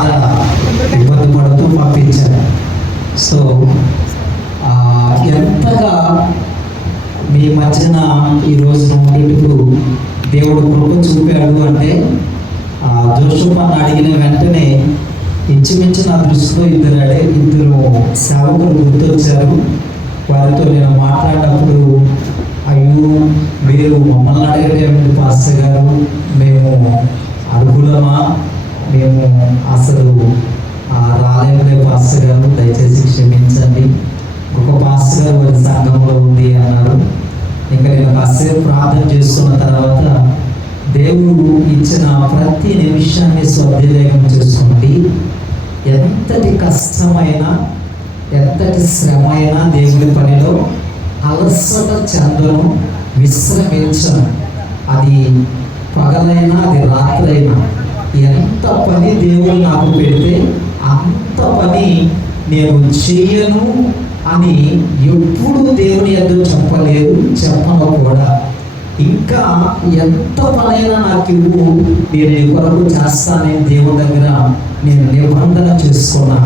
బాగా ఇబ్బంది పడుతూ పంపించారు. సో ఎంతగా మీ మధ్యన ఈరోజు ఉండేటప్పుడు దేవుడు కృప చూపాడు అంటే జోషువను అడిగిన వెంటనే ఇంచుమించు నా దృష్టిలో ఇద్దరు సేవకులు గుర్తొచ్చారు. వారితో నేను మాట్లాడినప్పుడు, అయ్యో మీరు మమ్మల్ని అడగలేమండి పాస్టర్ గారు, మేము అర్హులమా, మేము అసలు రాలేములే పాస్టర్ గారు, దయచేసి క్షమించండి, ఒక పాస్టర్ గారు వారి సంఘంలో ఉంది అన్నారు. ఇంకా నేను కాసేపు ప్రార్థన చేసుకున్న తర్వాత దేవుడు ఇచ్చిన ప్రతి నిమిషాన్ని స్వాధీనం చేసుకోండి. ఎంతటి కష్టమైనా ఎంతటి శ్రమ అయినా దేవుడి పనిలో అలసట చెందను, విశ్రమించను. అది పగలైనా అది రాత్రైనా ఎంత పని దేవుడు నాకు పెడితే అంత పని నేను చేయను అని ఎప్పుడు దేవుని ఎదురు చెప్పలేదు, చెప్పను కూడా. ఇంకా ఎంత పనైనా నాకు ఇవ్వు, నేను నీ కొరకు చేస్తానని దేవుని దగ్గర నేను నిబంధన చేసుకున్నా.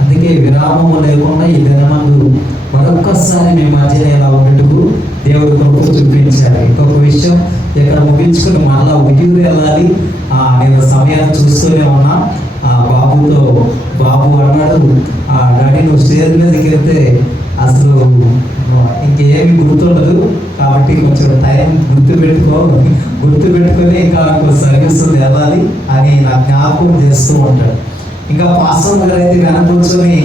అందుకే విరామము లేకుండా ఈ దినమందు మరొక్కసారి మీ మధ్యన ఎలా ఉన్నట్టుకు దేవుడు కృప చూపించాడు. ఇంకొక విషయం ఇక్కడ ముగించుకుని మళ్ళా ఉయ్యూరు వెళ్ళాలి. నేను సమయాన్ని చూస్తూనే ఉన్నా. బాబు అన్నాడు, డాడీ నువ్వు స్టేజ్ మీదకి వెళ్తే అసలు ఇంకేమి గుర్తుండదు, కాబట్టి కొంచెం టైం గుర్తుపెట్టుకొని ఇంకా సర్వీస్ వెళ్ళాలి అని నా జ్ఞాపకం చేస్తూ ఉంటాడు. ఇంకా పాస్టర్ గారు అయితే వెనక కూర్చొని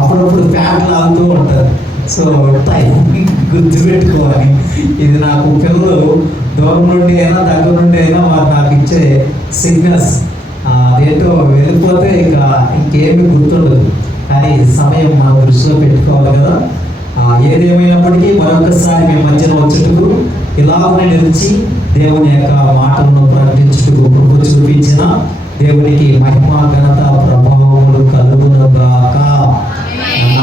అప్పుడప్పుడు ప్యాడ్లు ఆగుతూ ఉంటారు. సో టైం గుర్తుపెట్టుకోవాలి. ఇది నాకు పిల్లలు దూరం నుండి అయినా దగ్గర నుండి అయినా వారు నాకు ఇచ్చే సిగ్నల్స్. అదేంటో వెళ్ళిపోతే ఇక ఇంకేమీ గుర్తుండదు. కానీ సమయం మనం దృష్టిలో పెట్టుకోవాలి కదా. ఏదేమైనప్పటికీ మరొకసారి మేము మధ్యన వచ్చేటప్పుడు ఇలాగనే నిలిచి దేవుని యొక్క మాటలను ప్రకటించుటకు కృప చూపించిన దేవునికి మహిమ ఘనత ప్రభావములు కలుగునుగాక.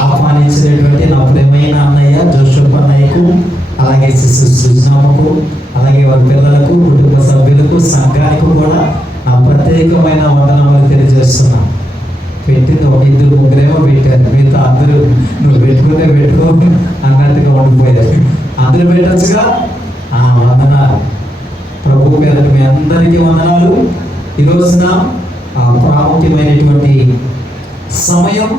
ఆహ్వానించినటువంటి నా ప్రియమైన అన్నయ్య జోషప్ప అన్నయ్యకు, అలాగే సిస్టర్ సృజనమ్మకు, అలాగే వారి పిల్లలకు, కుటుంబ సభ్యులకు, సంఘానికి కూడా నా ప్రత్యేకమైన వందనములు తెలియజేస్తున్నాను. పెట్టింది ఒక ఇద్దరు ముగ్గురేమో పెట్టారు, మిగతా అందరూ నువ్వు పెట్టుకో అన్నట్టుగా ఉండిపోయారు. అందరూ పెట్టచ్చుగా. వందనాలు. ప్రభు పేరు మీ అందరికీ వందనాలు. ఈ రోజున ప్రాముఖ్యమైనటువంటి సమయం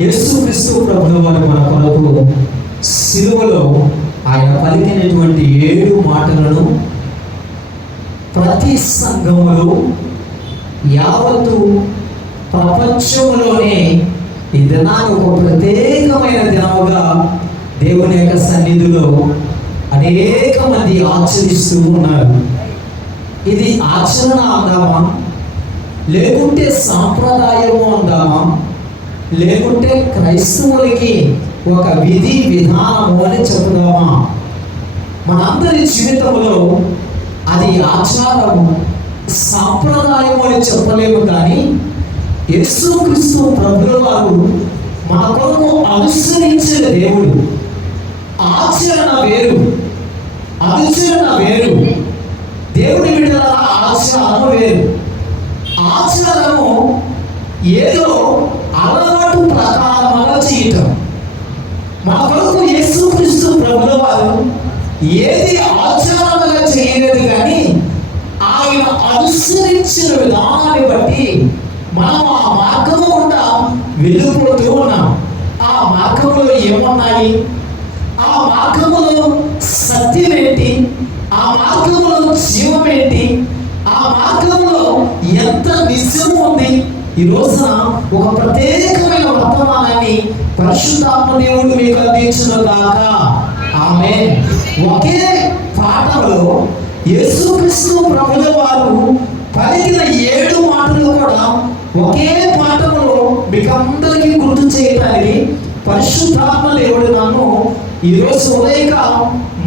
యేసుక్రీస్తు ప్రభువు వారు మన కొరకు సిలువలో ఆయన పలికినటువంటి 7 మాటలను ప్రతి సంఘములో యావత్తు ప్రపంచంలోనే ఈ దినాన్ని ఒక ప్రత్యేకమైన దినముగా దేవుని యొక్క సన్నిధిలో అనేక మంది ఆచరిస్తూ ఉన్నారు. ఇది ఆచరణ అందామా, లేకుంటే సాంప్రదాయము అందామా, లేకుంటే క్రైస్తవులకి ఒక విధి విధానము అని చెప్పుదామా? మనందరి జీవితంలో అది ఆచారము, సాంప్రదాయము అని చెప్పలేము. కానీ యేసుక్రీస్తు ప్రభువుల వారు మన కొరకు అనుసరించిన దేవుడు. ఆచరణ వేరు, అనుచరణ వేరు. దేవుని బిడ్డల ఆచరణ వేరు. ఆచరణము ఏదో అలవాటు ప్రకారంగా చేయటం. మన కొరకు యేసుక్రీస్తు ప్రభువుల వారు ఏది ఆచరణగా చేయలేదు, కానీ ఆయన అనుసరించిన విధానాన్ని బట్టి మనం ఆ మార్గము గుండా వెళ్ళిపోతూ ఉన్నాం. ఆ మార్గములో ఏమున్నాయి, ఆ మార్గములో సత్యం ఏంటి, ఆ మార్గములో జీవం ఏంటి, ఆ మార్గంలో ఎంత నిజము ఉంది, ఈ రోజున ఒక ప్రత్యేకమైన వర్తమానాన్ని పరిశుద్ధాత్మ దేవుడు మీకు అందించును గాక. ఆమేన్. ఒకే పాఠంలో యేసుక్రీస్తు ప్రభువుల వారు పలికిన 7 మాటలు కూడా ఒకే పాఠంలో మీకు అందరికీ గుర్తు చేయడానికి పరిశుద్ధాత్మ దేవుడు నన్ను ఈరోజు ఉదయకాలం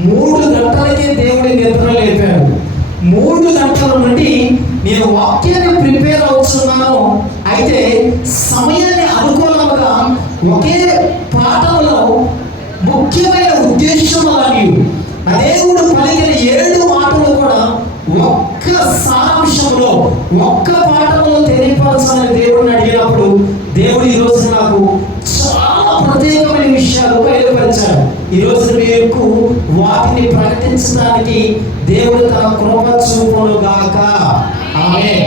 3 గంటలకే దేవుడి నిద్ర లేపాడు. 3 గంటల నుండి నేను వాక్యాన్ని ప్రిపేర్ అవుతున్నాను. అయితే సమయాన్ని అనుకూలంగా ఒకే పాఠంలో ముఖ్యమైన ఉద్దేశములని దేవుడు పలికిన 7 మాటలు కూడా ఒక్క సారాంశంలో ఒక్క పాఠంలో తెలియపరచాలని దేవుడిని అడిగిన నడిపించడానికి దేవుడు తన కృప చూపును గాక. ఆమేన్.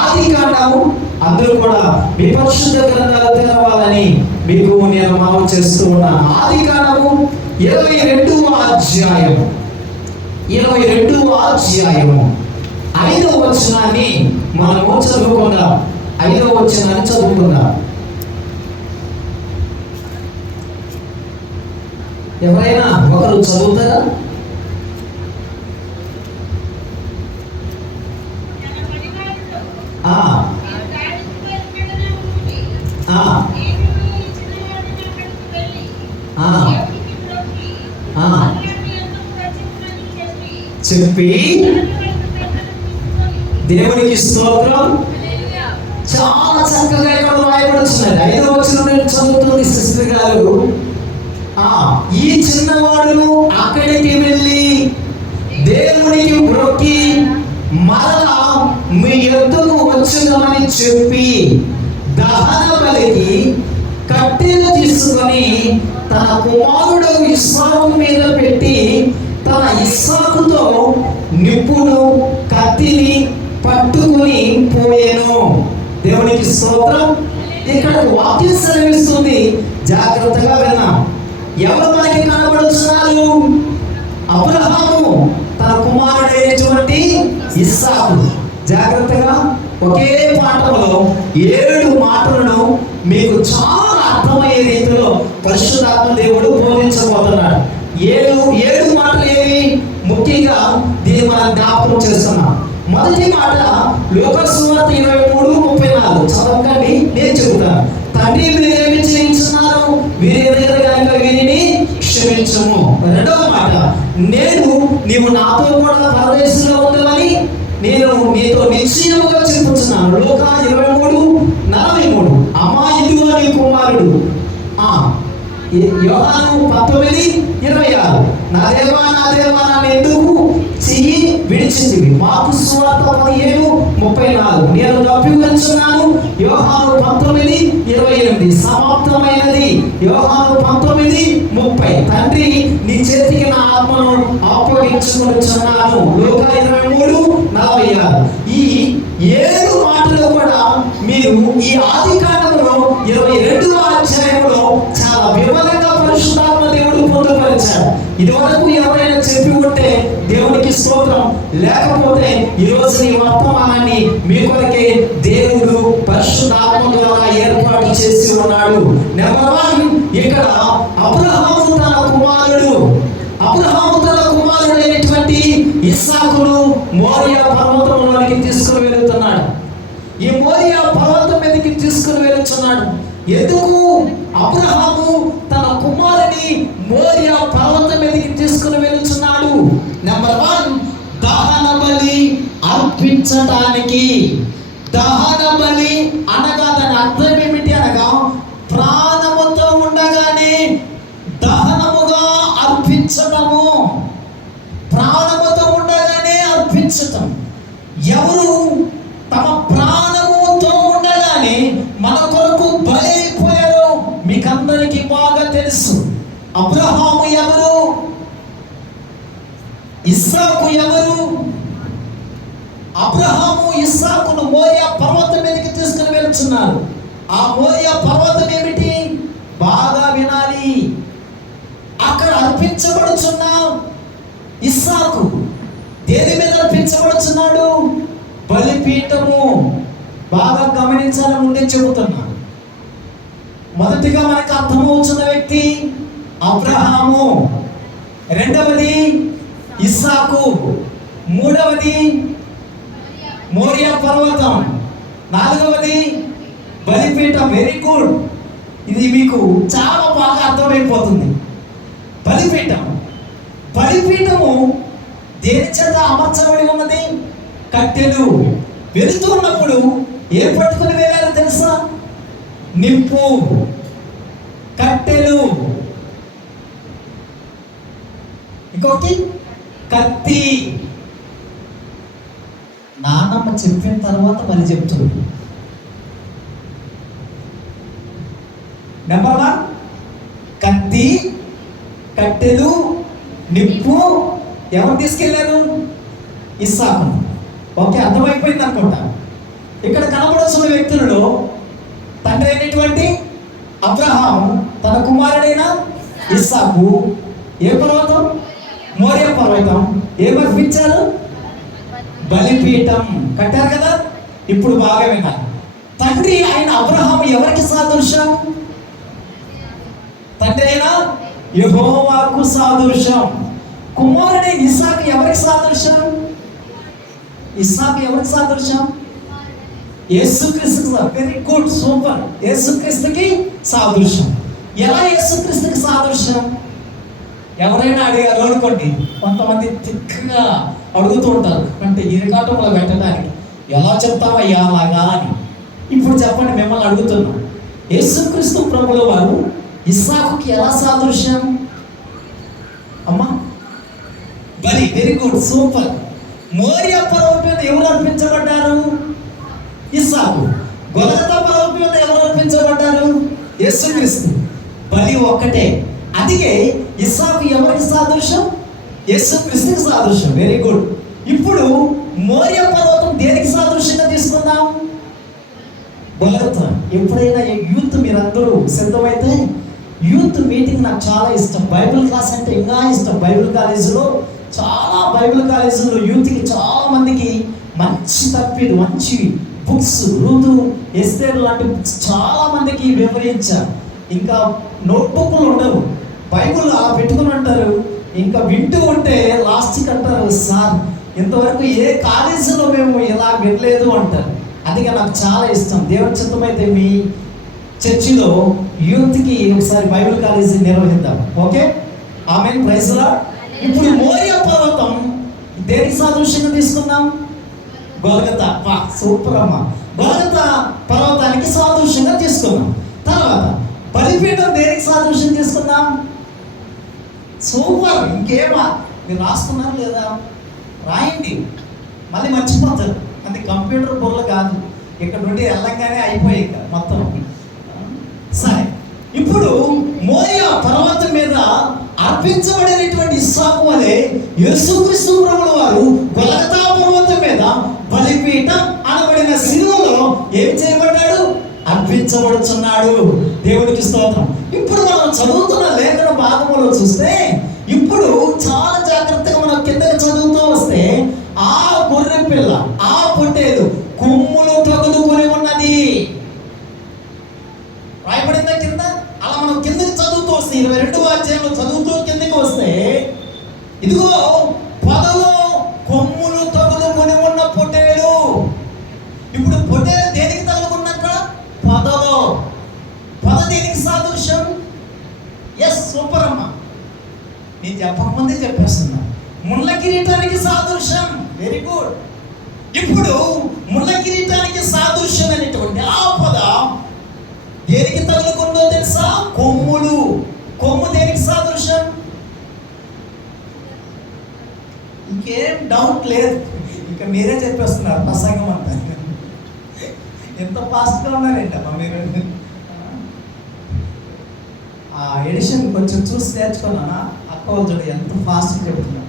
ఆది కాండము అందరూ కూడా మీ పరిశుద్ధ గ్రంథాలు తెరవాలని మీకు నేను మనవి చేస్తూ ఉన్నాను. ఆది కాండము 22వ అధ్యాయము 5వ వచనాన్ని మనము చదువుకుందాం. 5వ వచనాన్ని చదువుకుందాం. ఎవరైనా ఒకరు చదువుతారా? చెప్పి దేవునికి స్తోత్రం. చాలా చక్కగా ఇక్కడ రాయబడుతున్నది. 5వ వచనం నేను చదువుతుంది సిస్టర్ గారు. ఈ చిన్నవాడును అక్కడికి వెళ్ళి దేవునికి మొక్కి మరలా మీ యొద్దకు వచ్చుదామని చెప్పి దహన బలికి కట్టెలు తీసుకొని తన కుమారుడు ఇస్సాకు మీద పెట్టి తన ఇస్సాకుతో నిప్పును కత్తిని పట్టుకుని పోయాను. దేవునికి స్తోత్రం. ఇక్కడ వాక్యం సెలవిస్తుంది, జాగ్రత్తగా విన్నాం. ఎవరు మనకి కనబడుతున్నారు? అబ్రహాము తన కుమారుడైనటువంటి ఇస్సాకు. జాగ్రత్తగా ఒకే పాఠంలో 7 మాటలను మీకు చాలా అర్థమయ్యే రీతిలో పరిశుద్ధాత్మ దేవుడు బోధించబోతున్నాడు. 7 మాటలు ఏవి? ముఖ్యంగా దీన్ని మనం జ్ఞాపకం చేస్తున్నాం. మొదటి మాట లూకాసు సువార్త 23:34 చదవకండి, నేను చెబుతాను. తండ్రి మీరేమి చేయించున్నారు, వీరిని క్షమించము. రెండవ మాట, నీవు నాతో కూడా పరదేశంలో ఉండవని నేను నీతో నిశ్చయముగా చెప్పుచున్నాను. లూకా 23:43. అమ్మా ఇదిగో నీ కుమారుడు. యోహాను 19:26. నా దేవా నన్ను ఎందుకు చెయ్యి విడిచింది. మార్కు సువార్త 17:34. నేను తప్పిస్తున్నాను. యోహాను 19:28. సమాప్తమైనది. యోహాను 19:30. తండ్రి నీ చేతికి నా ఆత్మను అప్పగించుకొనుచున్నాను. లూకా 23:46. ఈ 7 మాటలు కూడా మీరు ఈ ఆది కాండములో 22వ అధ్యాయంలో చాలా వివరంగా పరిశుద్ధాత్మ దేవుడు పొందుపరిచాడు. ఇదివరకు ఎవరైనా చెప్పి ఉంటే దేవునికి స్తోత్రం. లేకపోతే ఈ రోజు ఈ వర్తమానాన్ని మీ కొరకే దేవుడు పరిశుద్ధాత్మ ద్వారా ఏర్పాటు చేసి ఉన్నాడు. నెంబర్ 1, ఇక్కడ అబ్రహాము తన కుమారుడైనటువంటి ఇస్సాకును మోరియా పర్వతంలోనికి తీసుకుని వెళుతున్నాడు. ఈ మోరియా పర్వతం మీదకి తీసుకుని వెళుతున్నాడు. ఎందుకు అబ్రహాము తన కుమారుని మోరియా పర్వతం మీదకి తీసుకుని వెళుతున్నాడు? నెంబర్ 1, దహన బలి అర్పించడానికి. దహన బలి అనగా దాని అర్థం ఏమిటి అనగా ప్రాణముతో ఉండగానే దహనముగా అర్పించడము. ప్రాణముతో ఉండగానే అర్పించటం. ఎవరు తమ ప్రాణముతో ఉండగానే మన కొరకు బలైపోయారో మీకందరికీ బాగా తెలుసు. అబ్రహాము ఎవరు? ఇస్సాకు ఎవరు? అబ్రహాము ఇస్సాకును మోరియా పర్వతం మీదకి తీసుకుని వెళ్తున్నారు. ఆ మోరియా పర్వతం ఏమిటి? బాగా వినాలి. అక్కడ అర్పించబడుచున్న ఇస్సాకు దేని మీద అర్పించబడుచున్నాడు? బలిపీఠము. బాగా గమనించాలని ముందే చెబుతున్నా. మొదటిగా మనకు అర్థమవుతున్న వ్యక్తి అబ్రహాము, రెండవది ఇస్సాకు, మూడవది మోరియా పర్వతం, నాలుగవది బలిపీఠం. Very good. ఇది మీకు చాలా బాగా అర్థమైపోతుంది. బలిపీఠము దేని చేత అమర్చబడి ఉన్నది? కట్టెలు. వెళుతూ ఉన్నప్పుడు ఏం పట్టుకుని వెళ్ళారో తెలుసా? నిప్పు, కట్టెలు, ఇంకొకటి కత్తి. నానమ్మ చెప్పిన తర్వాత మళ్ళీ చెప్తుంది. నెంబర్ 1 కత్తి, కట్టెలు, నిప్పు, ఎవరు తీసుకెళ్లారు? ఇస్సాకును. ఓకే, అర్థమైపోయింది అనుకుంటా. ఇక్కడ కనబడుతున్న వ్యక్తులలో తండ్రి అయినటువంటి అబ్రహాము తన కుమారుడైన ఇస్సాకు ఏ పర్వతం? మోరియా పర్వతం. ఏమర్పించారు? బలిపీఠం కట్టారు కదా. ఇప్పుడు బాగా విన్నారు. తండ్రి అయిన అబ్రహాము ఎవరికి సాదృశ్యం? తండ్రి అయిన యెహోవాకు సాదృశ్యం. కుమారుడైన ఇస్సాకు ఎవరికి సాదృశ్యం? ఇస్సాకు ఎవరికి సాదృశ్యం? యేసుక్రీస్తుకి. Very good, super. యేసుక్రీస్తుకి సాదృశ్యం. ఎలా యేసుక్రీస్తుకి సాదృశ్యం? ఎవరైనా అడిగారు అనుకోండి, కొంతమంది తిక్కగా అడుగుతూ ఉంటారు, అంటే ఇరకాటంలో పెట్టడానికి ఎలా చెప్తామయ్యా అలాగా అని. ఇప్పుడు చెప్పండి, మిమ్మల్ని అడుగుతున్నాం, యేసుక్రీస్తు ప్రభుల వారు ఇస్సాకుకి ఎలా సాదృశ్యం? అమ్మా బలి. Very good, super. మోరియా పర్వతం మీద ఎవరు అర్పించబడ్డారు? ఇస్సాకు. గొల్గొతా పర్వతం మీద ఎవరు అర్పించబడ్డారు? యేసుక్రీస్తు. బలి ఒక్కటే. అందుకే ఇస్సాకు ఎవరికి సాదృశ్యం? యేసుక్రీస్తుకి సాదృశ్యం. Very good. ఇప్పుడు మోరియా పర్వతం దేనికి సాదృశ్యంగా తీసుకుందాం? గొల్గొతా. ఎప్పుడైనా యూత్ మీరందరూ సిద్ధమైతే, యూత్ మీటింగ్ నాకు చాలా ఇష్టం. బైబిల్ క్లాస్ అంటే ఇంకా ఇష్టం. బైబిల్ కాలేజీలో బైబిల్ కాలేజీలో యూత్కి చాలా మందికి మంచి తప్పిదు, మంచి బుక్స్, ఋతు, ఎస్తేర్ లాంటి బుక్స్ చాలా మందికి వివరించారు. ఇంకా నోట్బుక్లు ఉండవు, బైబిల్ అలా పెట్టుకుని ఉంటారు. ఇంకా వింటూ ఉంటే లాస్ట్కి అంటారు, సార్ ఇంతవరకు ఏ కాలేజీలో మేము ఇలా వినలేదు అంటారు. అందుకే నాకు చాలా ఇష్టం. దేవుని చిత్తమైతే మీ చర్చిలో యూత్కి ఒకసారి బైబిల్ కాలేజీ నిర్వహిద్దాం. ఓకే, ఆమేన్, ప్రైజ్ లార్డ్. ఇప్పుడు మోరియా పర్వతం దేనికి సాదృశ్యంగా తీసుకుందాం? గొల్గొతా. సూపర్ అమ్మా. గొల్గొతా పర్వతానికి సాదృశ్యంగా తీసుకుందాం. తర్వాత బలిపీఠం దేనికి సాదృశ్యం తీసుకుందాం? సూపర్. ఇంకేమా మీరు రాస్తున్నారు లేదా? రాయండి, మళ్ళీ మర్చిపోతారు. అది కంప్యూటర్ బుర్రలు కాదు. ఇక్కడ నుండి వెళ్ళంగానే అయిపోయాయి మొత్తం. సరే, ఇప్పుడు మోరియా పర్వతం మీద అర్పించబడినటువంటి ఇస్సాకు వలె యేసుక్రీస్తు ప్రభుల వారు గొల్గొతా పర్వతం మీద బలిపీఠం అనబడిన శిలువలో ఏం చేయబడ్డాడు? అర్పించబడుచున్నాడు. దేవుడికి స్తోత్రం. ఇప్పుడు మనం చదువుతున్న లేఖన భాగంలో చూస్తే, ఇప్పుడు చాలా జాగ్రత్తగా మనం కిందకి చదువుతూ వస్తే, ఆ గొర్రె పిల్ల, ఆ పొట్టేలు కొమ్ములు తగులుకొని ఉన్నది రాయబడిందా కింద. అలా మనం కిందకి చదువుతూ వస్తే, 22వ అధ్యాయంలో చదువుతూ కిందకి వస్తే, ఇదిగో పొదలో కొమ్ములు తగులుకొని ఉన్న పొట్టేలు. ఇప్పుడు పొట్టేలు దేనికి తగులుకున్నాక? పొదలో. పొద దేనికి సాదృశ్యం? ఎస్, సూపర్ అమ్మా. నేను చెప్పకముందే చెప్పేస్తున్నా. ముళ్ళ కిరీటానికి సాదృశ్యం. Very good. ఇప్పుడు ముళ్ళ కిరీటానికి సాదృశ్యం అనేటువంటి ఆ పొద దేనికి తగులుకుందో తెలుసా? కొమ్ములు. కొమ్ము దేనికి సాదృశ్యం? ఇంకేం డౌట్ లేదు, ఇక మీరే చెప్పేస్తున్నారు ప్రసంగం అంతా. ఎంత ఫాస్ట్గా ఉన్నారేంటమ్మా మీరు. ఆ ఎడిషన్ కొంచెం చూసి నేర్చుకున్నానా? అక్క వాళ్ళు ఎంత ఫాస్ట్గా చెప్తున్నా.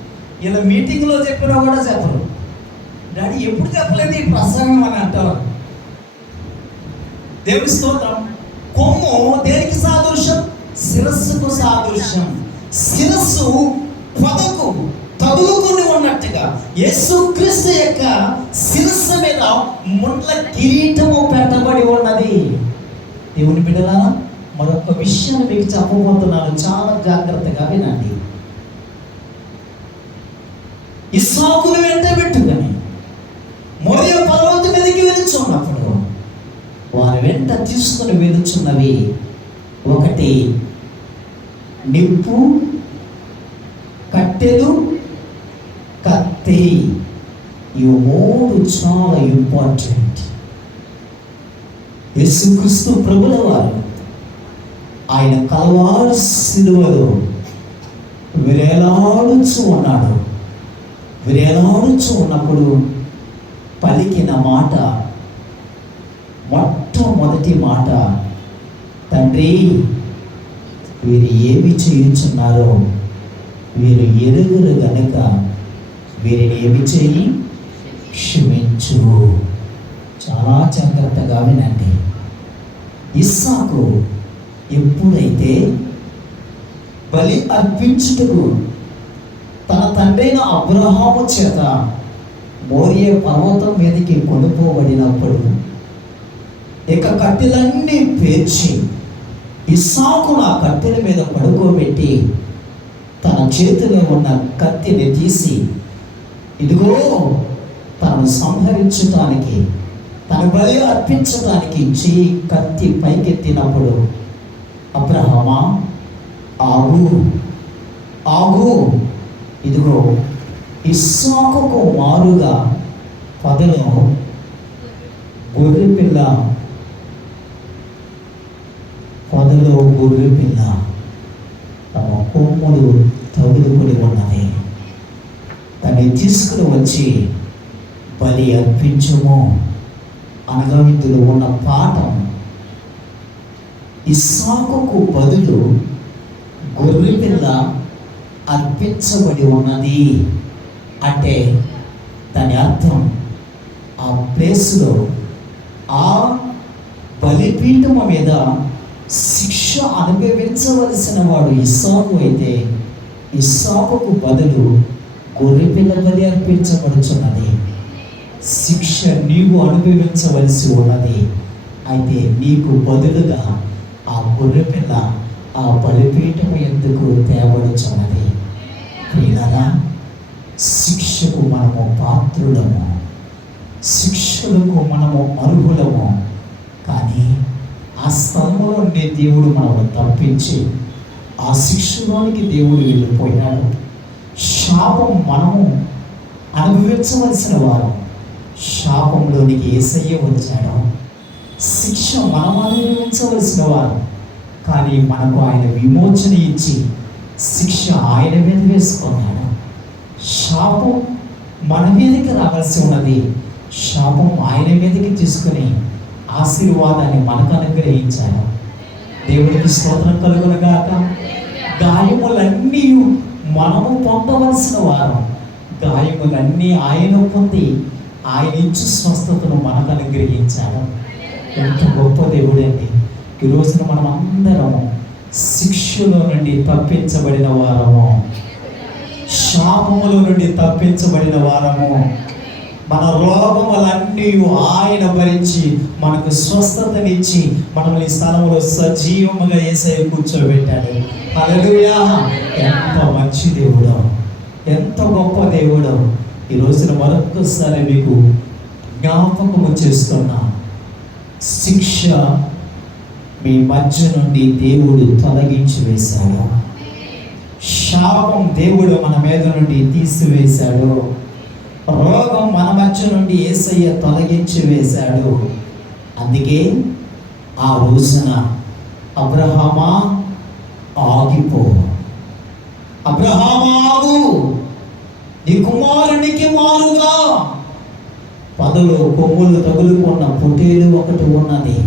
ఇలా మీటింగ్లో చెప్పినా కూడా చెప్పరు. డాడీ ఎప్పుడు చెప్పలేదు ఈ ప్రసంగం అని అంటారు. దేవుని స్తోత్రం. కొమ్ము దేనికి సాదృశ్యం? శిరస్సుకు సాదృశ్యం. శిరస్సు పొదకు తగులుకొని ఉన్నట్టుగా యేసుక్రీస్తు యొక్క శిరస్సు మీద ముళ్ళ కిరీటము పెట్టబడి ఉన్నది. దేవుని బిడ్డలారా, మరొక విషయాన్ని మీకు చెప్పబోతున్నాను, చాలా జాగ్రత్తగా వినండి. ఇస్సాకును వెంట పెట్టుకొని మోరియా పర్వతం మీదకి వెళుచున్నప్పుడు వారి వెంట తీసుకుని వెళుచున్నవి ఒకటి నిప్పు, కట్టెలు, కత్తి. ఈ మూడు చాలా ఇంపార్టెంట్. యేసుక్రీస్తు ప్రభుల వారు ఆయన కల్వారి శిలువలో విరేలాడుచు ఉన్నాడు. విరేలాడుచు ఉన్నప్పుడు పలికిన మాట, మొట్టమొదటి మాట, తండ్రి వీరు ఏమి చేయుచున్నారో వీరు ఎరుగురు గనుక వీరిని ఏమి చేయి, క్షమించు. చాలా జాగ్రత్తగా వినండి. ఇస్సాకు ఎప్పుడైతే బలి అర్పించుటకు తన తండ్రైన అబ్రహాము చేత మోరియే పర్వతం మీదకి కొనుక్కోబడినప్పుడు ఇక కట్టెలన్నీ పేర్చి ఇస్సాకును ఆ కట్టెల మీద పడుకోబెట్టి తన చేతిలో ఉన్న కత్తిని తీసి, ఇదిగో తనను సంహరించటానికి, తన బలి అర్పించడానికి చెయ్యి కత్తి పైకెత్తినప్పుడు, అబ్రహామా ఆగు ఆగు, ఇదిగో ఇస్సాకుకు మారుగా పదలో గొర్రె పిల్ల తమ కొమ్ములు తగులుకొని ఉన్నది, దాన్ని తీసుకుని వచ్చి బలి అర్పించము అనగా ఇందులో ఉన్న పాఠం, ఇస్సాకుకు బదులు గొర్రె పిల్ల అర్పించబడి ఉన్నది అంటే దాని అర్థం ఆ ప్లేస్లో ఆ బలిపీఠము మీద శిక్ష అనుభవించవలసిన వాడు ఇస్సాకు అయితే ఇస్సాకుకు బదులు గొర్రెపిల్ల బలి అర్పించబడుచున్నది. శిక్ష నీవు అనుభవించవలసి ఉన్నది. అయితే నీకు బదులుగా ఆ గొర్రెపిల్ల ఆ బలిపీఠము ఎందుకు తేబడుచున్నది. ప్రియులారా, శిక్షకు మనము పాత్రులము, శిక్షలకు మనము అర్హులము. కానీ ఆ స్థలంలో ఉండే దేవుడు మనల్ని తప్పించి ఆ శిక్షలోనికి దేవుడు వెళ్ళిపోయాడు. శాపం మనము అనుభవించవలసిన వారు, శాపంలోనికి యేసయ్య వచ్చాడు. శిక్ష మనం అనుభవించవలసిన వారు, కానీ మనకు ఆయన విమోచన ఇచ్చి శిక్ష ఆయన మీద వేసుకున్నాడు. శాపం మన మీదకి రావాల్సి ఉన్నది, శాపం ఆయన మీదకి తీసుకుని ఆశీర్వాదాన్ని మనకు అనుగ్రహించాడు. దేవుడికి స్తోత్రం కలుగునుగాక. గాయములన్నీ మనము పొందవలసిన వారు, గాయములన్నీ ఆయన పొంది ఆయన ఇచ్చు స్వస్థతను మనకు అనుగ్రహించాడు. ఎంత గొప్ప దేవుడండి. ఈ రోజున మనం అందరము శిక్షలో నుండి తప్పించబడిన వారము, శాపముల నుండి తప్పించబడిన వారము. మన రోగములన్నీ ఆయన భరించి మనకు స్వస్థతనిచ్చి మనల్ని స్థలంలో సజీవముగా యేసయ్య కూర్చోబెట్టాడు. హల్లెలూయా! ఎంత మంచి దేవుడు, ఎంత గొప్ప దేవుడు. ఈ రోజున మరొకసారి మీకు జ్ఞాపకము చేస్తున్నా, శిక్ష మీ మధ్య నుండి దేవుడు తొలగించి వేశాడు. శాపం దేవుడు మన మీద నుండి తీసివేశాడు. రోగం మన మధ్య నుండి యేసయ్య తొలగించి వేశాడు. అందుకే ఆ రోజున అబ్రహామా ఆగిపో, అబ్రహామా ఆగు, నీ కుమారునికి మారుగా పదలో కొమ్ములు తగులుకున్న పొట్టేలు ఒకటి ఉన్నది,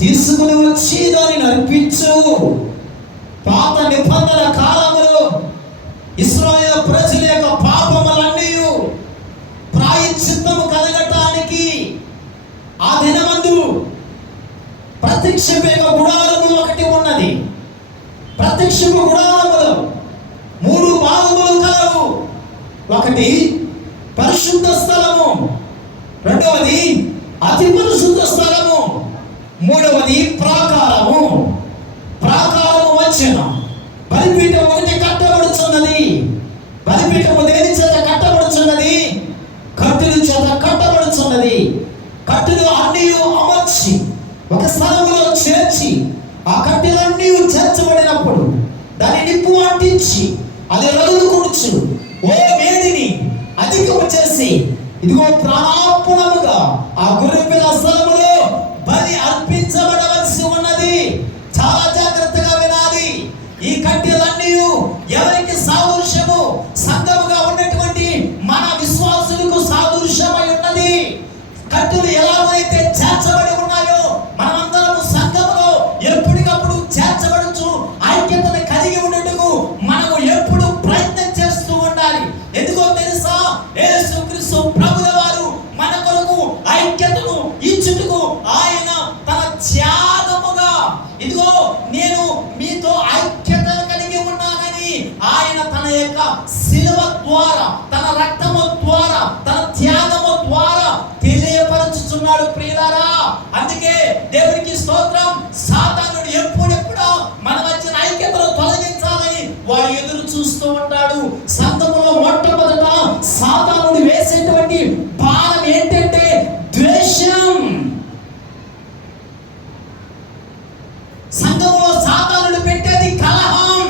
తీసుకుని వచ్చి దానిని అర్పించు. పాత నిబంధన కాలంలో ఇశ్రాయేలు ప్రజల యొక్క పాపములన్నీ ప్రాయశ్చిత్తము కలగటానికి ఆ దినమందు ప్రత్యక్ష గుడారము ఒకటి ఉన్నది. ప్రత్యక్ష గుడారములో 3 భాగములు కలవు. ఒకటి పరిశుద్ధ స్థలము, రెండవది అతి పరిశుద్ధ స్థలము, మూడవది ప్రాకారము. ప్రాకారము వచ్చిన బలిపీఠం ఒకటి కట్టబడుచున్నది. బలిపీఠము దేని చేత కట్టబడుచున్నది? కట్టెల చేత కట్టబడుచున్నది. కట్టెలు అన్నీ అమర్చి ఒక స్థలంలో చేర్చి ఆ కట్టెలన్నీ చేర్చబడినప్పుడు దాన్ని నిప్పు అంటించి అది రగులు కూర్చు ఓ వేడిని అధికము చేసి ఇదిగో ప్రాణార్పణముగా ఆ గొర్రెపిల్ల స్థలములో బలి అర్పించబడవలసి ఉన్నది. చాలా జాగ్రత్తగా వినాలి. ఈ కట్టెలన్నీ ఎవరికి సాదృశ్యము? సంఘముగా ఉన్నటువంటి మన విశ్వాసులకు సాదృశ్యమై ఉన్నది. కట్టెలు ఎలాగైతే చేర్చబడి ఉన్నాయో మనమందరము సంఘములో ఎప్పటికప్పుడు చేర్చబడుచు ఐక్యతను కలిగి ఉండటకు మనము ఎప్పుడు ప్రయత్నం చేస్తూ ఉండాలి. ఎందుకో తెలుసా? ఆలోచిస్తూ ఉంటాడు. సంఘములో మొట్టమొదట సాతానుడు వేసేటువంటి బాణం ఏంటంటే ద్వేషం. సంఘములో సాతానుడు పెట్టేది కలహం.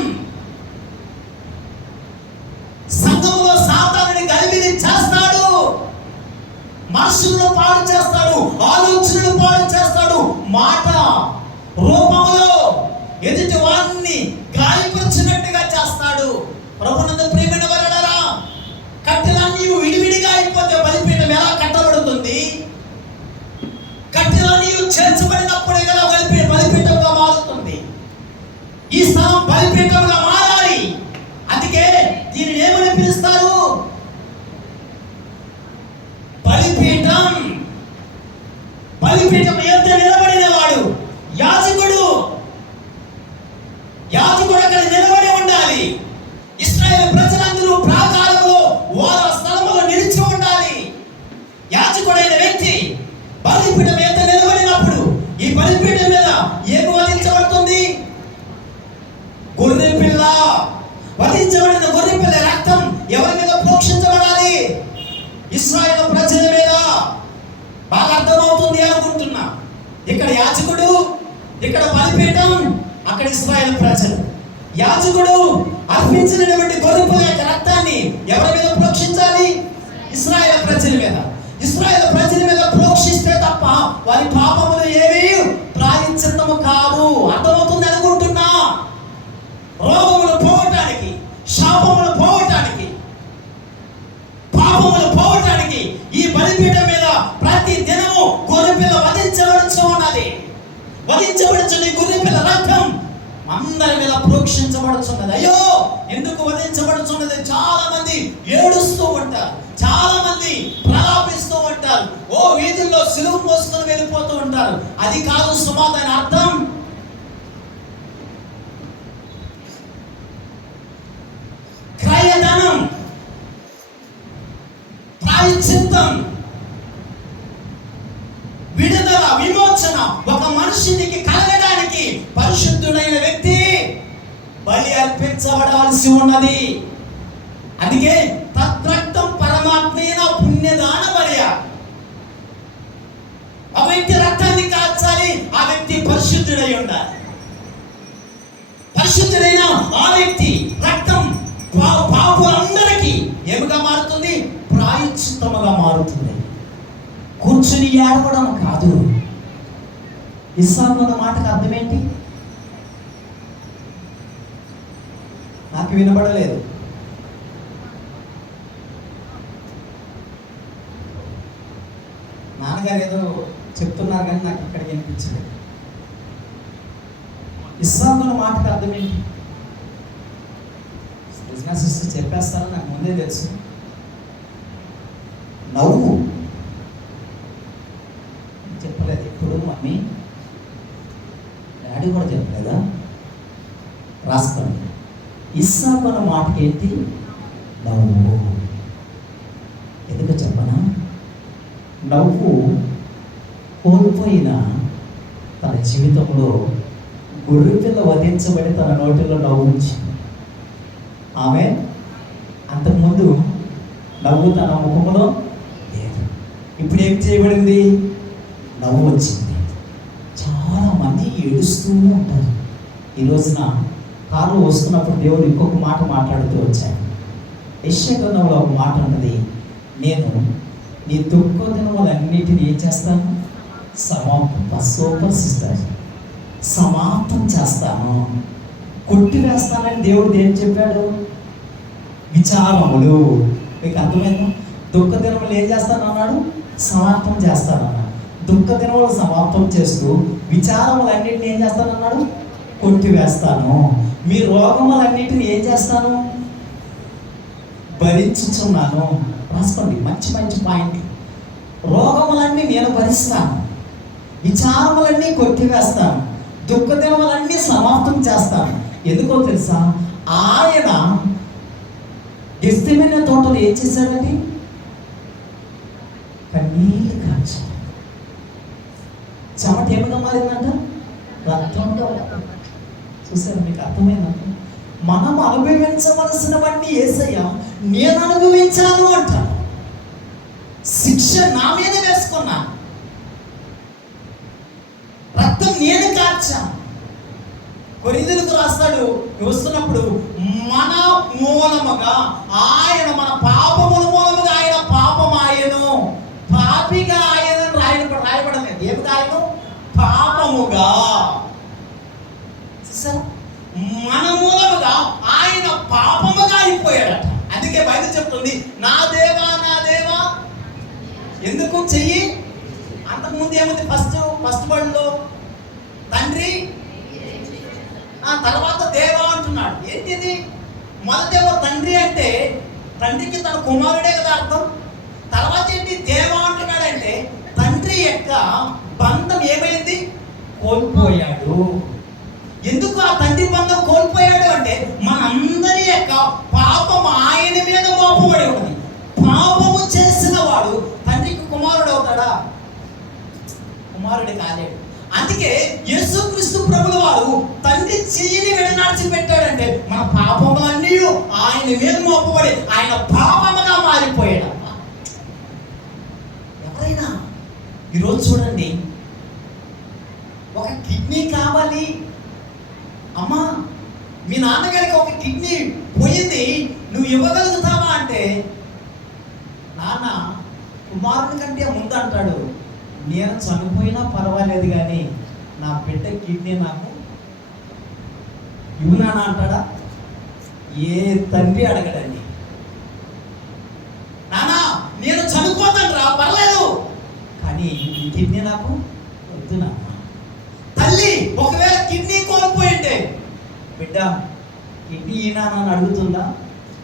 సంఘములో సాతానుడి గలిబిలి చేస్తాడు, మనసులను పాడు చేస్తాడు, ఆలోచనలు పాడు చేస్తాడు, మాట రూపంలో ఎదుటి వారిని గాయపరిచినట్టుగా చేస్తాడు. ప్రభునందు ప్రియమైన వారలారా, కట్టెలన్నీ విడివిడిగా అయిపోతే బలిపీఠం ఎలా కట్టబడుతుంది? కట్టెలన్నీ చేర్చబడినప్పుడే కదా బలిపీఠంగా మారుతుంది. ఈ స్థలం బలిపీఠంగా మారాలి. అందుకే దీనిని ఏమని పిలుస్తారు? బలిపీఠం. బలిపీఠం ఎంత నిలబడిన వాడు యాజకుడు. యాజకుడు అక్కడ నిలబడి ఉండాలి. ఇశ్రాయేలు ప్రజలందరూ ప్రాకారంలో వారి స్థలంలో నిలిచి ఉండాలి. యాజకుడైన వ్యక్తి బలిపీఠం ఎంత నిలబడినప్పుడు ఈ బలిపీఠం మీద ఏమి వధించబడుతుంది? గొర్రె పిల్ల. వధించబడిన గొర్రె పిల్ల రక్తం ఎవరి మీద ప్రోక్షించబడాలి? ఇశ్రాయేలు ప్రజల మీద. బాగా అర్థమవుతుంది అనుకుంటున్నా. ఇక్కడ యాజకుడు, ఇక్కడ బలిపీఠం, అక్కడ ఇశ్రాయేలు ప్రజలు. యాజకుడు అర్పించినటువంటి గొర్రెపిల్ల యొక్క రక్తాన్ని ఎవరి మీద ప్రోక్షించాలి? ఇశ్రాయేలు ప్రజల మీద. ఇశ్రాయేలు ప్రజల మీద ప్రోక్షిస్తే తప్ప వారి పాపములు ఏవి ప్రాయశ్చిత్తము కావు. అర్థమవుతుంది అనుకుంటున్నా. రోగములు పోవటానికి, శాపములు పోవటానికి, పాపములు పోవటానికి ఈ బలిపీఠం మీద ప్రతి దినము గొర్రెపిల్ల వధించబడుచు ఉన్నది. వధించబడుచున్న ఈ గొర్రెపిల్ల రక్తం అందరి మీద ప్రోక్షించబడుచున్నది. అయ్యో, ఎందుకు వధించబడుచున్నది? చాలా మంది ఏడుస్తూ ఉంటారు, చాలా మంది ప్రలాపిస్తూ ఉంటారు, ఓ వీధుల్లో సిలువ మోసుకొని వెళ్ళిపోతూ ఉంటారు. అది కాదు సమాధాన అర్థం. క్రయధనం, ప్రాయశ్చిత్తం, విడుదల, విమోచన ఒక మనుషునికి కలగడానికి పరిశుద్ధుడైన వ్యక్తి బలి అర్పించబడాల్సి ఉన్నది. అందుకే తద్రక్తం పరమాత్మైన పుణ్యదాన బలియ. ఆ వ్యక్తి రక్తాన్ని కాల్చాలి, ఆ వ్యక్తి పరిశుద్ధుడై ఉండాలి. పరిశుద్ధుడైన ఆ వ్యక్తి రక్తం పాపులందరికీ ఏమిగా మారుతుంది? ప్రాయశ్చిత్తముగా మారుతుంది. కూర్చుని ఏడవడం కాదు. ఇస్సాకు అన్న మాటకు అర్థం ఏంటి? నాకు వినబడలేదు. నాన్నగారు ఏదో చెప్తున్నారు కానీ నాకు ఇక్కడికి వినిపించలేదు. ఇస్సాకు అన్న మాటకు అర్థం ఏంటి? సిస్టర్ చెప్పేస్తారని నాకు ముందే తెలుసు. నవ్వు. చెప్పలేదు ఎప్పుడు మమ్మీ, డాడీ కూడా చెప్పలేదా? రాసుకోండి. ఇస్సాకు అన్న మాటకి ఏంటి? నవ్వు. ఎందుకు చెప్పనా? నవ్వు కోల్పోయిన తన జీవితంలో గొర్రెపిల్ల వధించబడి తన నోటిలో నవ్వు ఉంచింది. ఆమె అంతకుముందు నవ్వు తన ముఖంలో లేదు. ఇప్పుడు ఏం చేయబడింది? నవ్వు వచ్చింది. చాలామంది ఏడుస్తూ ఉంటారు. ఈ రోజున కారులో వస్తున్నప్పుడు దేవుడు ఇంకొక మాట మాట్లాడుతూ వచ్చాను. యెషయా గ్రంథంలో ఒక మాట ఉన్నది, నేను నీ దుఃఖ దినములన్నిటిని ఏం చేస్తాను? సూపర్ సిస్టర్, సమాప్తం చేస్తాను, కొట్టివేస్తానని దేవుడు ఏం చెప్పాడు? విచారములు. మీకు అర్థమైందా? దుఃఖ దినములు ఏం చేస్తాను అన్నాడు? సమాప్తం చేస్తానన్నాడు. దుఃఖ దినములు సమాప్తం చేస్తూ విచారములన్నిటిని ఏం చేస్తానన్నాడు? కొట్టివేస్తాను. మీ రోగములన్నిటిని ఏం చేస్తాను? భరించుచున్నాను. రాసుకోండి, మంచి మంచి పాయింట్. రోగములన్నీ నేను భరిస్తాను, విచారములన్నీ కొట్టివేస్తాను, దుఃఖ దినములన్నీ సమాప్తం చేస్తాను. ఎందుకో తెలుసా? ఆయన గెత్సేమనే తోటలో ఏం చేశాడండి? కన్నీళ్ళు కాచాడు. చెమట ఏమిగా మారిందంట? రక్తంగా. చూసారు? మీకు అర్థమైందంట? మనం అనుభవించవలసినవన్నీ యేసయ్య నేను అనుభవించాను అంటాను. శిక్ష నా మీద వేసుకున్నాను, రక్తం నేను కార్చాను. కొరింథీయులకు రాస్తాడు వస్తున్నప్పుడు, మన మూలముగా ఆయన, మన పాపముల మూలముగా ఆయన పాపమాయను, పాపిగా ఆయన రాయబడలేదు. ఏమిగా ఆయన? పాపముగా. చూసారా, మన మూలముగా ఆయన పాపముగా అయిపోయాడట. అందుకే బైబిల్ చెప్తుంది, నా దేవా నా దేవా ఎందుకు చెయ్యి. అంతకుముందు ఏముంది? ఫస్ట్ వర్డ్లో తండ్రి, తర్వాత దేవా అంటున్నాడు. ఏంటిది? మొదటేమో తండ్రి అంటే తండ్రికి తన కుమారుడే కదా అర్థం. తర్వాత ఏంటి? దేవా అంటున్నాడంటే తండ్రి యొక్క బంధం ఏమైంది? కోల్పోయాడు. ఎందుకు ఆ తండ్రి బంధం కోల్పోయాడు అంటే మనందరి యొక్క పాపం ఆయన మీద మోపబడి ఉన్నది. పాపము చేసిన వాడు తండ్రికి కుమారుడు అవుతాడా? కుమారుడు కాలేడు. అందుకే యేసుక్రీస్తు ప్రభుల వారు తండ్రి చెయ్యిని విడనార్చి పెట్టాడంటే మన పాపములన్నీ ఆయన మీద మోపబడి ఆయన పాపముగా మారిపోయాడు. ఎవరైనా ఈరోజు చూడండి, ఒక కిడ్నీ కావాలి అమ్మా, మీ నాన్నగారికి ఒక కిడ్నీ పోయింది, నువ్వు ఇవ్వగలుగుతావా అంటే నాన్న కుమారుని కంటే ముందు అంటాడు, నేను చనిపోయినా పర్వాలేదు కానీ నా బిడ్డ కిడ్నీ నాకు ఇవ్వు నాన్న అంటాడా? ఏ తండ్రి అడగడండి. నాన్న నేను చనిపోతాను రా, పర్లేదు, కానీ ఈ కిడ్నీ నాకు వద్దు నాన్న. తల్లి ఒకవేళ కిడ్నీ కోల్పోయింటే బిడ్డ కిడ్నీ ఈనా అని అడుగుతుందా?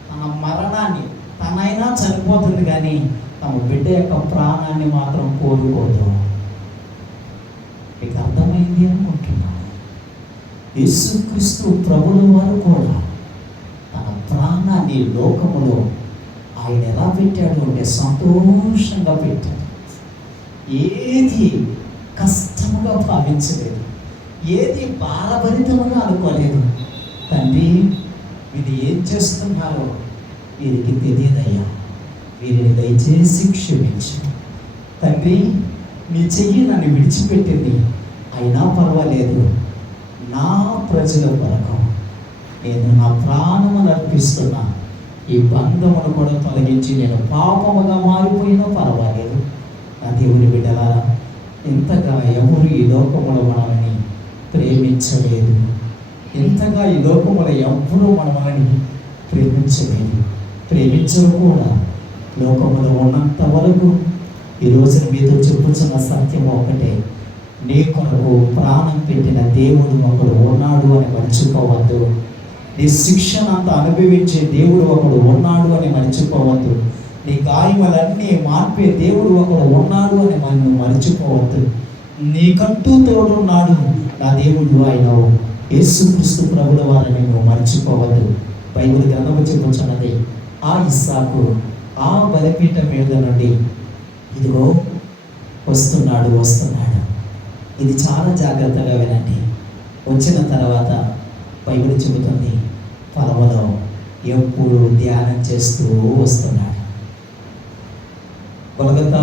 తన మరణాన్ని తనైనా చనిపోతుంది కానీ తమ బిడ్డ యొక్క ప్రాణాన్ని మాత్రం కోరుకోదు. మీకు అర్థమైంది అనుకుంటున్నాను. యేసుక్రీస్తు ప్రభుల వారు కూడా తన ప్రాణాన్ని లోకములో ఆయన ఎలా పెట్టాడు అంటే సంతోషంగా పెట్టాడు. ఏది కష్టముగా భావించలేదు, ఏది భారభరితముగా అనుకోలేదు. తండ్రి ఇది ఏం చేస్తున్నారో వీరికి తెలియదయ్యా, వీరిని దయచేసి క్షమించు తండ్రి. నీ చెయ్యి నన్ను విడిచిపెట్టింది, అయినా పర్వాలేదు, నా ప్రజల కొరకు నేను నా ప్రాణమును అర్పిస్తున్నా. ఈ బంధమును కూడా తొలగించి నేను పాపముగా మారిపోయినా పర్వాలేదు. నా దేవుని బిడ్డలారా, ఎంతగా ఎవరు ఈ లోకములో మనల్ని ప్రేమించలేదు, ఎంతగా ఈ లోకములో ఎవరు మనల్ని ప్రేమించలేదు, ప్రేమించరు కూడా. లోకములో ఉన్నంత వరకు ఈరోజు మీతో చెప్పుచున్న సత్యం ఒకటే, నీ కొరకు ప్రాణం పెట్టిన దేవుడు ఒకడు ఉన్నాడు అని మర్చిపోవద్దు. నీ శిక్షణ అంతా అనుభవించే దేవుడు ఒకడు ఉన్నాడు అని మర్చిపోవద్దు. నీ గాయములన్నీ మార్పే దేవుడు ఒకడు ఉన్నాడు అని మనం మర్చిపోవద్దు. నీకంటూ తోడున్నాడు నా దేవుడు, ఆయన యేసుక్రీస్తు ప్రభుల వారిని నువ్వు మర్చిపోవద్దు. బైబిల్ గ్రంథము చెప్పుచున్నది, ఆ ఇస్సాకు ఆ బలిపీఠం మీద నుండి ఇదిగో వస్తున్నాడు. ఇది చాలా జాగ్రత్తగా వినండి. వచ్చిన తర్వాత బైబిల్ చెబుతుంది, పొలంలో ఎప్పుడు ధ్యానం చేస్తూ వస్తున్నాడు. గొల్గొతా